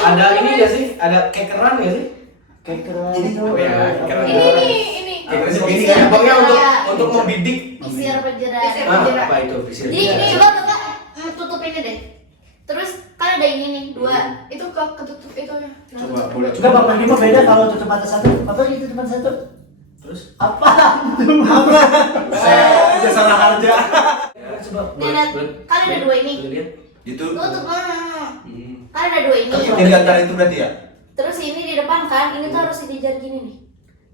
Ada ini nggak sih? Ada kekeran nggak sih? Kayak keren. Ini itu. apa ya? Keren. Ini. Kayak Ini begini kan abangnya Iya. untuk membidik. pisir penjara. Pisir. Ah, Penjara. apa itu? Pisir. Jadi penjara. ini- Coba tutup ini deh. Terus kan ada ini nih dua. Itu ketutup itu ya. Nah, Coba boleh. Enggak, Bapak ini mah beda kalau tutup mata satu. Bapak ini tutup mata satu. Terus? Apa? Saya salah harga. Coba Lihat, kan ada dua ini. boleh lihat. Itu. Tutup. Hmm. Kan ada dua ini. Yang di antara itu berarti ya? Terus ini di depan kan, ini tuh harus dijar gini nih.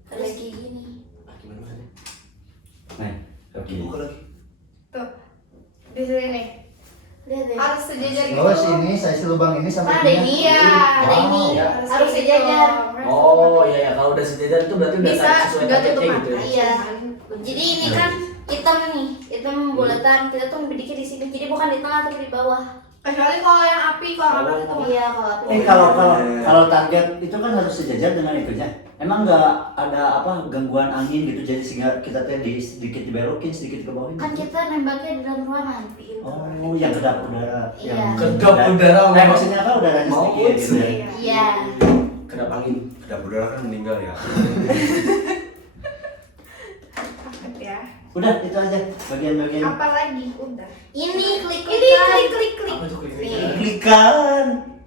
Harus kayak gini. Ah, gimana maksudnya? Nah, oke. Buka lagi. Tuh. Di sini nih. Lihat deh. Harus sejajar gitu. Terus ini saya isi lubang ini Kan sampai ada ini ya, ada ini. ya. Harus sejajar. Oh iya ya, kalau udah sejajar itu berarti udah Bisa sesuai udah targetnya tutup gitu mata. ya. Iya. Jadi ini kan hitam nih, hitam bulatan. Kita tuh bidiknya di sini. Jadi bukan di tengah tapi di bawah. Kecuali kalau yang api, kalau api itu mah. Iya kalau api. kalau target itu kan harus sejajar dengan itunya. Emang nggak ada apa gangguan angin gitu jadi sehingga kita teh sedikit dibelokin sedikit ke bawah. Kan kita nembaknya di dalam ruangan. Oh, yang kedap udara. Iya. Yang Kedap udara. maksudnya apa udaranya Maut. sedikit gitu ya. Iya. Iya. Kedap angin. Kedap udara kan meninggal ya. Takut ya. Udah itu aja bagian-bagian. Apa lagi? Udah. Ini klik Ini klik. Apa tuh klik-klik? Nih. Klikan.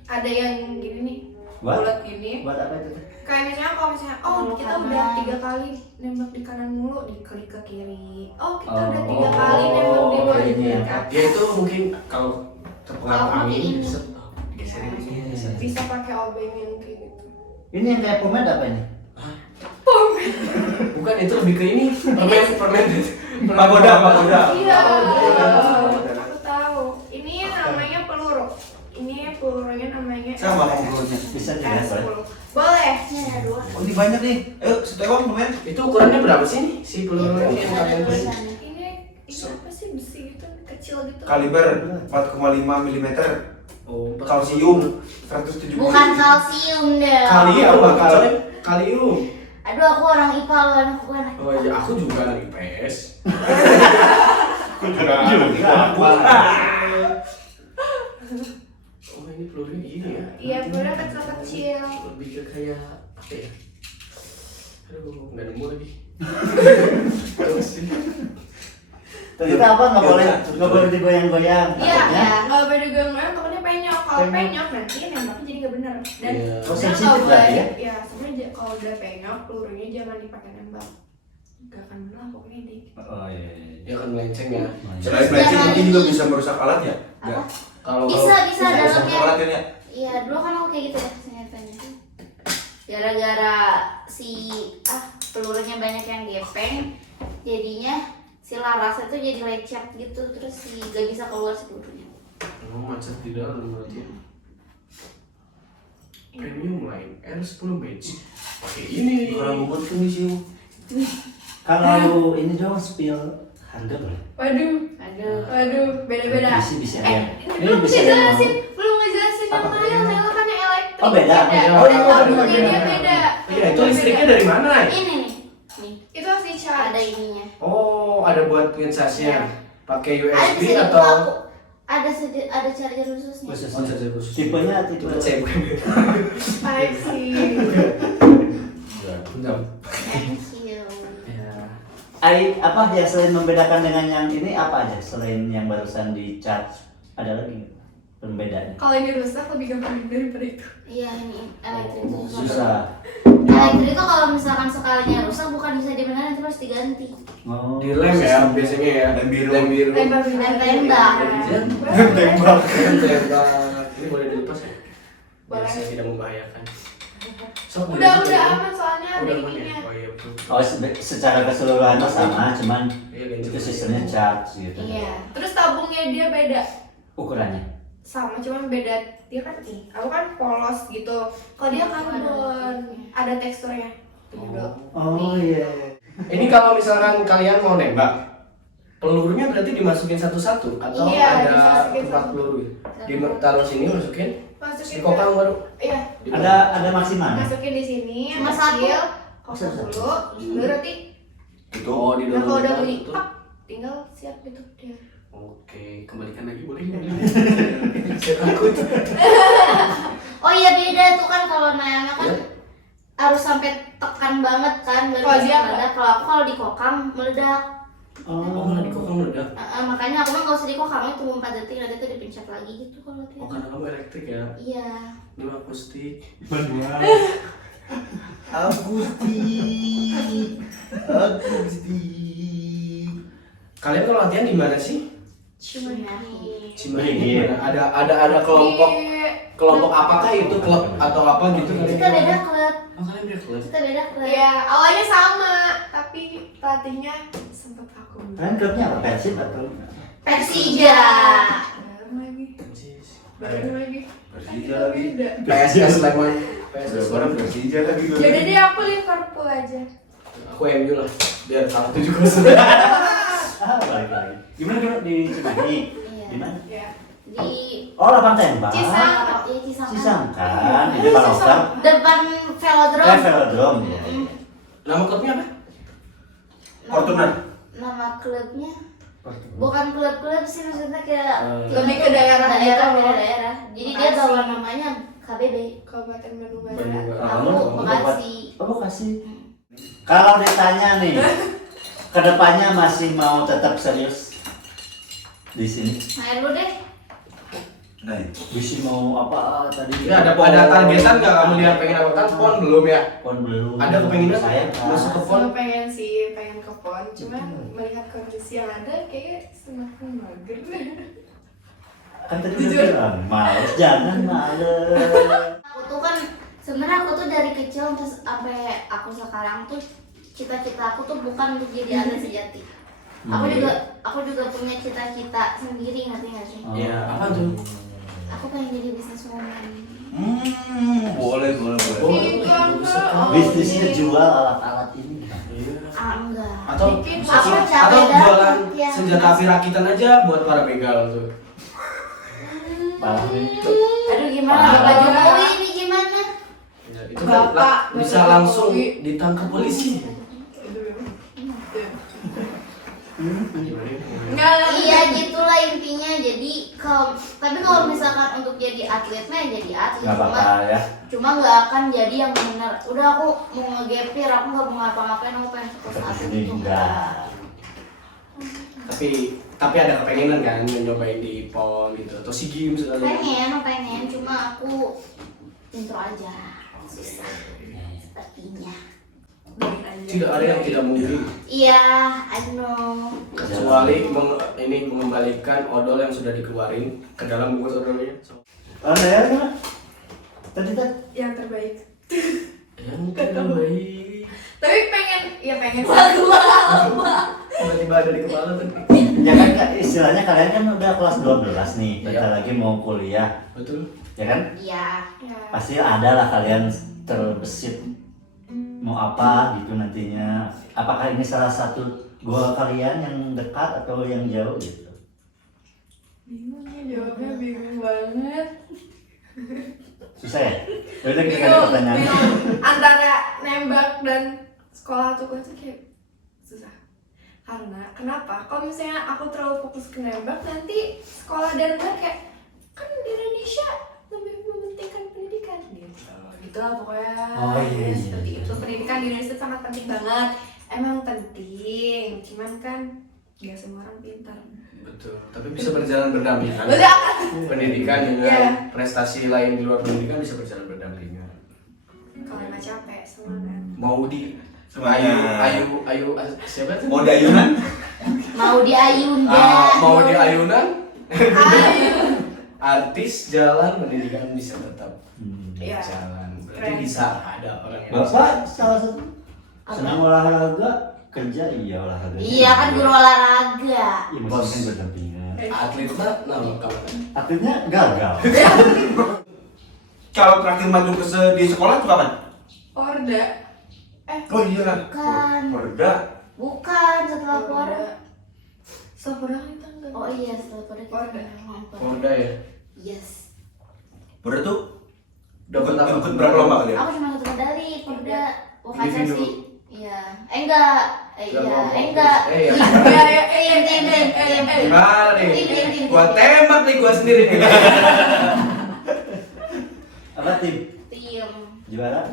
Ada yang gini nih. Buat? Bulat gini. Buat apa itu? Kayak misalnya kalau misalnya Kalau kita kanan. udah 3 kali nembak di kanan mulu, diklik ke kiri. Oh, kita udah 3 Oh, kali nembak di luar ini diklik ya. ke atas. Ya itu mungkin kalau terpengaruh Kalau pakai angin ini. set, oh, geserin aja. Bisa pakai obeng yang kayak gitu. Ini yang kayak pomade apa ini? Bukan itu lebih ke ini permen Pagoda. Iya. Oh, Aku tahu. Ini namanya peluru. Ini pelurunya namanya Sama pelurnya. Bisa dilihat boleh. S10. Boleh. Ini ada dua. Oh ini banyak nih. Ayo setewang lumayan. Itu ukurannya berapa sih nih si peluru Itu ini yang ada kalian beli? tulisannya. Ini apa sih besi gitu kecil gitu. Kaliber 4,5 mm. Oh, Kalsium 170. Bukan kalsium deh. Kali Iya, apa? bakal. Kalium. Aduh aku orang IPA loh, aku anak Oh iya, aku juga anak IPS. Aku juga. Oh ini pelurunya ini ya? Iya, pelurunya kecil-kecil. Lebih ke kayak apa ya? Aduh, nggak nemu lagi. Terus sih. Tadi itu apa nggak boleh digoyang-goyang. Iya, takutnya. nggak boleh digoyang-goyang, takutnya penyok. Kalau penyok nanti nembaknya jadi nggak benar. Dan Iya. Oh, sebenarnya sensitif kalau berarti ya? ya sebenarnya kalau udah penyok, pelurunya jangan dipakai nembak. Nggak akan benar pokoknya deh. Oh iya. Dia akan melenceng ya. Selain melenceng mungkin juga bisa merusak alat ya? Apa? Kalau Bisa Merusak dalamnya. alat kan ya? Iya, dulu kan aku kayak gitu ya ternyatanya. Gara-gara si pelurunya banyak yang gepeng, jadinya si larasnya tuh jadi lecet gitu, terus si gak bisa keluar si pelurunya. oh, macet di dalam berarti ya. Premium line R10 Magic. Pakai ini. Orang bubut tuh nih sih. Kalau ini dong spill harga boleh. Waduh, Aduh. beda-beda. Bisa ya. Ini belum bisa ngejelasin, belum ngejelasin yang Apa? lain, yang kan yang elektrik. Oh, beda. Oh, iya, tabungnya beda. dia beda. Iya, itu listriknya dari mana? Ini nih. Nih. Itu harus di-charge. Ada ada ininya. Oh, ada buat ngecasnya. Pakai Ada USB bisa atau dibuka, ada charger khususnya. Khusus. Oh, charger khusus. Tipenya tipe C bukan. I see. Bentar. Thank you. Ya. apa ya selain membedakan dengan yang ini apa aja selain yang barusan di charge ada lagi nggak pembedaannya? Kalau ini rusak lebih gampang daripada itu. Iya ini elektrik itu Susah. Elektrik itu kalau misalkan sekalinya rusak bukan bisa dibenerin terus diganti. Oh. Di lem ya biasanya ya. Lem biru. Lem biru. Tembak Tembak. Tembak. Tembak. Ini boleh dilepas ya? Biar Boleh. saya tidak membahayakan. Sok, Udah ya? aman soalnya ada Udah aman ya? ininya. Oh iya betul. Oh, secara keseluruhan mah sama, cuman Iya, ganti. itu sistemnya charge gitu. Iya. Terus tabungnya dia beda. Ukurannya. Sama cuman beda. Dia kan nih, aku kan polos gitu. Kalau dia karbon, ada teksturnya. Oh iya. Ini kalau misalkan kalian mau nembak, pelurunya berarti dimasukin satu-satu atau Iya, ada dimasukin 4 satu. peluru gitu? Taruh sini masukin, Masukin di kokang baru. Iya, Ada maksimalnya. masukin di sini, Cuma kecil, satu. kokang dulu, baru nanti. Itu oh di Nah dalam. kalau udah beli, tinggal siap gitu dia. Oke, kembalikan lagi boleh nggak? Saya takut. Oh iya beda tuh kan kalau Nayana kan Ya. harus sampai tekan banget kan baru Kalau bisa dia meledak. Kalau aku kalau di kokang meledak. Oh, malah di kokang meledak. Makanya aku mah nggak usah di kokang itu 4 detik nanti tuh dipencet lagi gitu kalau dia. Oh, karena kamu elektrik ya? Iya. Ini akustik. Manual. Akustik. Kalian kalau latihan di mana sih? Cimahi. Cimahi Iya. di mana? Ada kelompok apakah itu klub atau apa gitu kalian? Kita beda klub. Oh, kalian beda klub. Kita beda klub. Iya, awalnya sama, tapi pelatihnya sempet vakum. Kalian klubnya apa? Persib atau? Persija. Baru lagi, baru lagi. Persija lagi. Beda. PSS Sleman. Udah PSS bareng Persija lagi. Yaudah deh aku Liverpool aja. Aku MU lah. Biar kalah 7-0. Balik lagi. Gimana di Cimahi? Iya. Di mana? Ya. Di Oh, lapang tembak. Cisang. Iya Cisangkan. Cisangkan di depan Oscar. Depan velodrome. Velodrome. Ya. Nama klubnya apa? Fortuner. Nama klubnya bukan klub-klub sih maksudnya kayak Lebih ke daerah gitu daerah loh. daerah. Jadi dia Bekasi. bawa namanya KBB. Kabupaten Bandung Bandung Barat. Barat. Aku Bekasi. Oh, Bekasi. Kalau ditanya nih, kedepannya masih mau tetap serius di sini? Main lu deh. Nah, itu. Bisa mau apa tadi? Ya ada targetan nggak kamu lihat pengen apa kan? Pon belum ya? Pon belum. Ada kepengenan saya masuk ke pon? Aku pengen sih, pengen ke PON. Cuman melihat kondisi yang ada kayak semakin mager. Kan tadi udah bilang males, jangan males. Aku tuh kan sebenarnya aku tuh dari kecil terus sampai aku sekarang tuh cita-cita aku tuh bukan untuk jadi atlet sejati. Aku juga punya cita-cita sendiri ngerti nggak sih? Iya, apa tuh? Aku pengen jadi businesswoman. Boleh. Bisnisnya jual alat-alat ini. Enggak. Atau Bikin Aku apa? capek atau dah. jualan Ya. senjata api rakitan aja buat para begal tuh. Parah nih. Aduh gimana Ah. Bapak Jokowi ini gimana? Ya, itu kan Bapak bisa Bapak langsung Jokowi. ditangkap polisi. Enggak lah. Iya gitulah intinya. Jadi tapi kalau misalkan untuk jadi atlet mah ya jadi atlet. Gak apa-apa ya. Cuma nggak akan jadi yang benar. Udah aku mau ngegepir, aku nggak mau ngapa-ngapain, aku pengen fokus Seperti atlet ini itu enggak. Tapi ada kepengenan kan nyobain di pon gitu atau SEA Games atau pengen, cuma aku intro aja. Susah sepertinya. tidak ada yang tidak mungkin Iya, I know. kecuali ini mengembalikan odol yang sudah dikeluarin ke dalam bungkus odolnya. Oh, ya gimana? Tadi Yang terbaik. Yang terbaik. Tapi pengen sih. Tiba-tiba ada di kepala tuh. ya kan Kak, istilahnya kalian kan udah kelas 12 nih, bentar Iya. lagi mau kuliah, Betul. ya kan? Iya. Ya. Pasti ada lah kalian terbesit mau apa gitu nantinya. Apakah ini salah satu goal kalian yang dekat atau yang jauh gitu? Bingung ya jawabnya, bingung banget. Susah ya? Udah kita ada pertanyaan. Bingung. Antara nembak dan sekolah tuh kayak susah. Karena kenapa? Kalau misalnya aku terlalu fokus ke nembak, nanti sekolah dan luar kayak kan di Indonesia lebih mementingkan pendidikan gitu lah pokoknya. Oh, iya, iya. Seperti itu, pendidikan di Indonesia sangat penting banget. Emang penting, cuman kan gak semua orang pintar. Betul, tapi bisa berjalan berdampingan. Udah. Pendidikan dengan Iya. prestasi lain di luar pendidikan bisa berjalan berdampingan. Kalau nggak capek, semangat. Mau di Semuanya. Ayu siapa tuh? Mau dayunan? Mau di Ayunda. Mau di ayunan? Ayo. Artis jalan pendidikan bisa tetap Iya. jalan. Berarti Keren. bisa ada orang yang Bapak salah satu senang olahraga, kerja iya olahraga. Iya kan guru olahraga. Iya, Bapak mungkin berdampingan. atlet mah kawan. Akhirnya gagal. Kalau terakhir maju di sekolah tuh kapan? Orda. Oh iya. Bukan. Perda. Bukan setelah keluar. Seorang itu enggak. Oh iya setelah keluar kita Orda. ngomong. Polda ya. Yes. Perda tuh Dapat apa? ikut berapa lomba kalian? Aku cuma ikut medali, Polda, UKC Individu. sih. Iya. Enggak. Dalam Iya. Enggak. ya. Tim. Gimana nih? Tim. Gua tembak nih gua sendiri nih. Apa tim? Tim. Juara?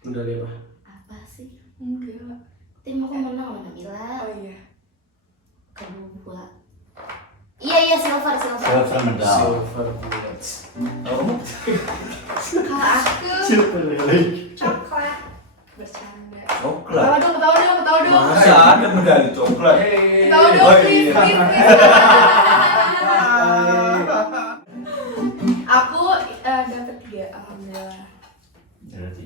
Udah deh, Pak. Apa sih? Enggak. Tim aku menang sama Nabila. Oh iya. Kedua. Iya silver. Silver medal. Silver bullets. Oh. Kalau aku Silver medal. coklat. Bercanda. Coklat. Ketawa dong. Masa ada medali coklat? Ketawa dong, Oh, please, iya. please. Aku dapat 3, alhamdulillah.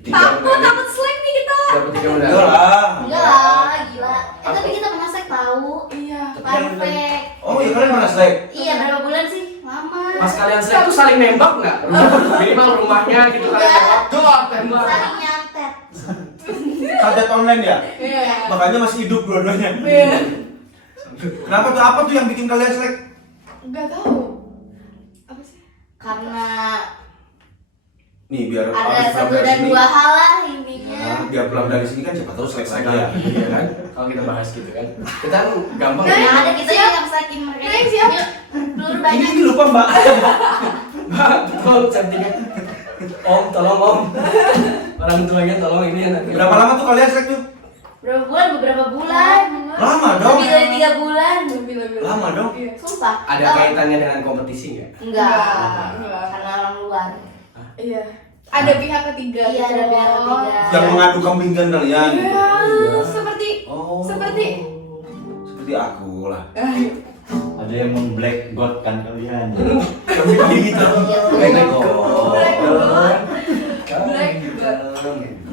Takut slack nih kita. Dapat 3 medali. Enggak lah. Enggak lah, gila. Tapi kita pernah sek tahu. Iya. Perfect. Oh iya kalian pernah selek? Iya berapa bulan sih? Lama. Pas kalian selek tuh saling nembak nggak? Minimal rumahnya gitu kalian nembak. Dok, tembak. Saling nyantet. Santet online ya? Iya. Makanya masih hidup dua-duanya. Iya. Kenapa tuh? Apa tuh yang bikin kalian selek? Enggak tahu. Apa sih? Karena Nih biar ada habis pulang satu dari dan sini. dua hal lah intinya. Nah, biar pulang dari sini kan siapa tahu selek Selek saja. lagi, iya kan? Kalau kita bahas gitu kan. Kita kan gampang Nah, ya. Yang ada kita siap. yang saking mereka. Nah, siap. Yuk, peluru Ini banyak. lupa mbak. Betul cantiknya. Om, tolong Om. Orang tuanya tolong ini anak. Berapa lama tuh kalian selek tuh? Beberapa bulan. Lama dong. Lebih dari 3 bulan. Lebih. Lama dong. Iya. Sumpah. Ada Tahu? kaitannya dengan kompetisi nggak? Enggak. Enggak. Karena orang luar. Iya. Ada pihak ketiga. Iya, ada pihak ketiga. Yang mengadu kambingkan kalian. Iya. Iya. Seperti Oh. Seperti aku lah. Ada yang memblackboardkan kalian. Kambing gitu. Black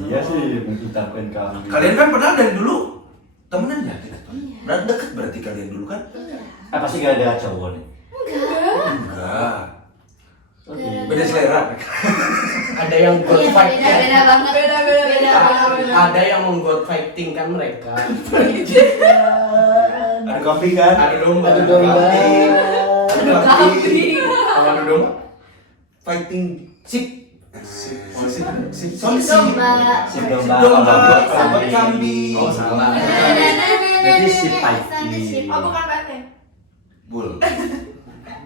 Iya sih, mengucapkan kami. Kalian kan pernah dari dulu temenan ya? Berarti deket berarti kalian dulu kan? Apa sih gak ada cowok nih? Enggak. Oh, iya. Beda selera. Ada yang god Iya, fight. beda banget. Beda banget. Ada yang meng-god fighting kan mereka. Ada kambing kan? Ada domba. Ada domba. Kambing. Ada kambing. Kalau ada domba? Fighting sip. Oh, sip. Domba. Si domba Domba. kalau Kalau kambing. Oh, salah. Jadi si fighting. Oh bukan banteng. Bull.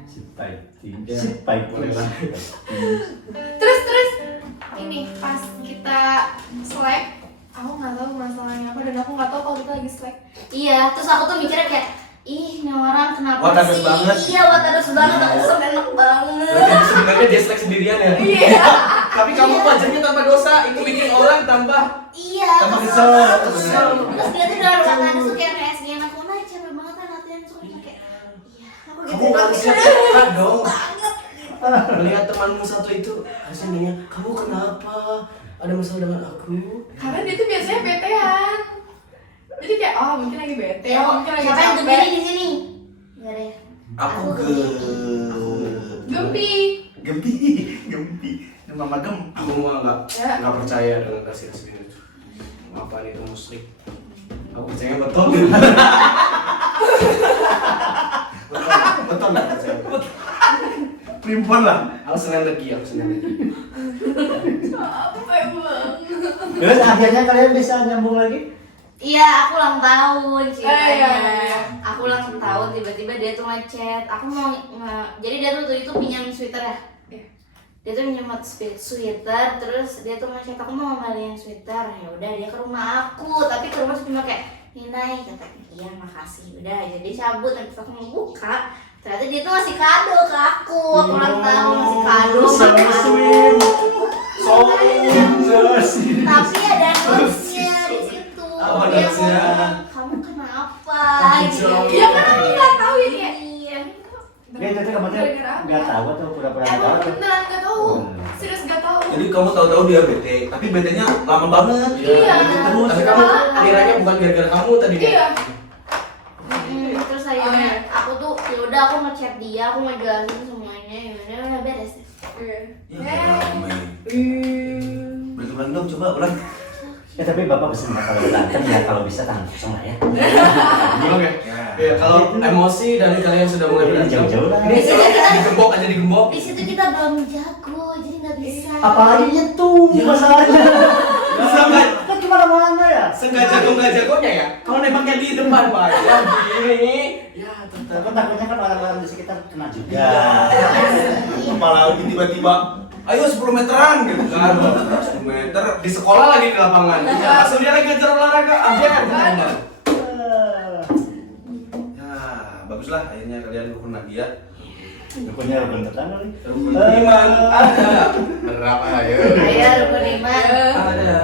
Si fighting. Si fighting. Terus ini pas kita slack, aku nggak tahu masalahnya apa dan aku nggak tahu kalau kita lagi slack. Iya, terus aku tuh mikirnya kayak, ih, ini orang kenapa Watados sih? banget. Iya, watados banget. Aku tuh enak banget. Berarti sebenarnya dia selek sendirian ya? Iya. Tapi kamu wajarnya tanpa dosa, itu bikin orang tambah Iya, Tambah kesel. kesel. Terus dia tuh dalam watados tuh kayak nge-SG-in aku, nah capek banget kan latihan. Terus aku kayak, iya, aku gitu. kamu harusnya curhat dong. Melihat temanmu satu itu harusnya nanya, kamu kenapa? Ada masalah dengan aku? Karena dia tuh biasanya betean. Jadi kayak, oh mungkin lagi bete, Ya, mungkin lagi siapa yang capek. gemini di sini? Enggak deh. Aku Gempi. Gempi. Mama Gem. Aku mah Ya. nggak percaya dengan kasih-kasih itu. Apa itu musrik? Aku percaya betul. Betul nggak percaya? Primbon lah. Aku senang lagi, aku senang lagi. Capek banget. Terus akhirnya kalian bisa nyambung lagi? Iya, aku ulang tahun ceritanya. iya. Aku ulang tahun, tiba-tiba dia tuh ngechat. Aku mau jadi dia tuh itu pinjam sweater ya. Iya. Dia tuh pinjam sweater, terus dia tuh ngechat aku mau ngembaliin sweater. Ya udah dia ke rumah aku, tapi ke rumah tuh cuma kayak Ninai katanya. Iya makasih. Udah jadi cabut, nanti aku mau buka. Ternyata dia tuh ngasih kado ke aku. Aku ulang tahun ngasih kado. Tapi ada notesnya di situ. Apa Dia notesnya? ngomong, kamu kenapa? Gitu. Ya kan aku nggak tahu ya kayak. Iya. Dia itu kamu tuh Gara-gara apa? nggak tahu atau pura-pura nggak tahu? Emang beneran nggak tahu. Serius nggak tahu. Jadi kamu tahu-tahu dia bete, tapi betenya lama banget. Iya. Bete terus. Tapi kamu kiranya bukan gara-gara kamu tadi kan? Iya. Terus akhirnya aku tuh ya udah aku ngechat dia, aku ngejelasin semuanya, ya udah beres deh. Oke. Ya, ramai. Ulang dong, coba ulang. Ya tapi bapak pesen kalau berantem ya kalau bisa tangan kosong lah ya. Oke. Ya, kalau emosi dan kalian sudah mulai berantem, Jauh-jauh lah. ini digembok aja digembok. Di situ kita belum jago, jadi nggak bisa. Apalagi itu masalahnya. Bisa nggak? Kan cuma mana ya? Sengaja nggak jagonya ya? Kalau nembaknya di depan pak, ya begini. Ya tetap. Tapi takutnya kan orang-orang di sekitar kena juga. Apalagi tiba-tiba, ayo 10 meteran gitu kan. 10 meter. Di sekolah lagi di lapangan. Ya, langsung dia lagi ngajar olahraga. Aja. Ya, baguslah akhirnya kalian rukun lagi ya. Punya rukun tetangga nih. Rukun iman ada. Berapa ayo? Ayo rukun iman, Ada.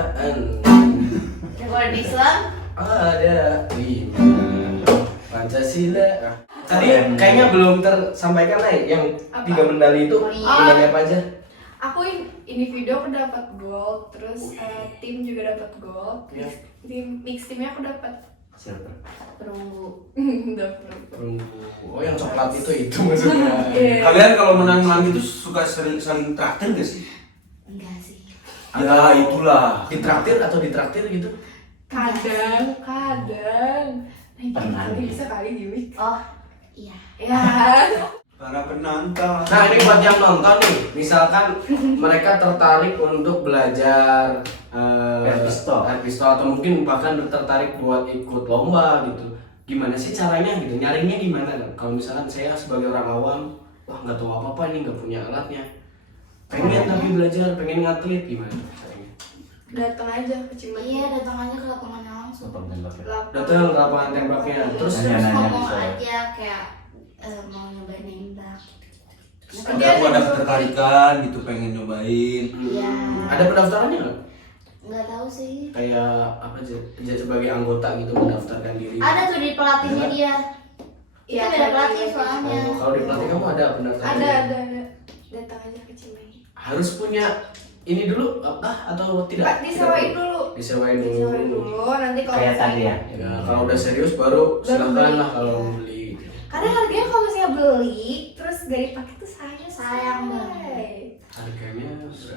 rukun Islam. Ada 5 Pancasila. Tadi kayaknya belum tersampaikan lah yang Apa? 3 medali itu. Oh, iya. Medali apa aja? Aku individu aku dapat gold, terus tim juga dapat gold. Iya. Mix timnya aku dapat Silver. Perunggu. dapat. Oh yang coklat itu maksudnya. Iya. Kalian kalau menang-menang gitu suka saling traktir gak sih? Enggak sih. Ya itulah. Ditraktir atau ditraktir gitu? Kadang. Pernah. Nanti bisa kali Dewi. Oh, iya. Ya. Para penonton. Nah ini buat yang nonton nih, misalkan mereka tertarik untuk belajar Air pistol. air pistol atau mungkin bahkan tertarik buat ikut lomba gitu. Gimana sih caranya gitu? Nyaringnya gimana? Kalau misalkan saya sebagai orang awam, wah nggak tahu apa-apa ini, nggak punya alatnya. Pengen tapi belajar, pengen ngatlet gimana caranya? Datang aja ke Cimahi. Iya, datang aja ke lapangannya langsung. Lapang tembak ya. Datang ke lapangan tembaknya, terus Nanya-nanya ngomong bisa. aja kayak mau nyobain nembak. Ada ketertarikan gitu pengen nyobain. Iya. ada pendaftarannya nggak? Nggak tahu sih. Kayak apa aja sebagai anggota gitu mendaftarkan diri? Ada tuh di pelatihnya dia. Iya, Itu beda pelatih soalnya. Oh, kalau di pelatih kamu ada pendaftaran? Ada. Datang aja ke Cimahi. Harus punya ini dulu atau tidak? Disewain dulu. Disewain Disewain dulu. dulu. Nanti kalau Kayak tadi ya. Ya, kalau udah serius baru silakan beli. lah kalau beli. Karena harganya kalau misalnya beli terus gak dipakai tuh Sayang banget. Harganya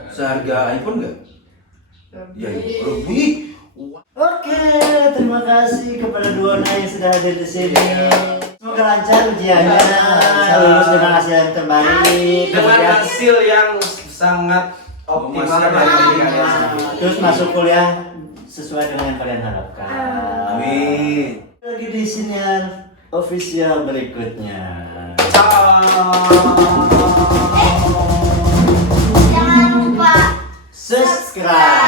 Seharga iPhone nggak? Ya, lebih. Oke, terima kasih kepada dua Ona yang sudah hadir di sini. Semoga lancar ujiannya, lulus dengan hasil yang terbaik. dengan Kemudian hasil yang sangat optimal Memuaskan. bagi kalian. terus masuk kuliah sesuai dengan yang kalian harapkan. Amin. Lagi di siniar official berikutnya. Jangan lupa Subscribe.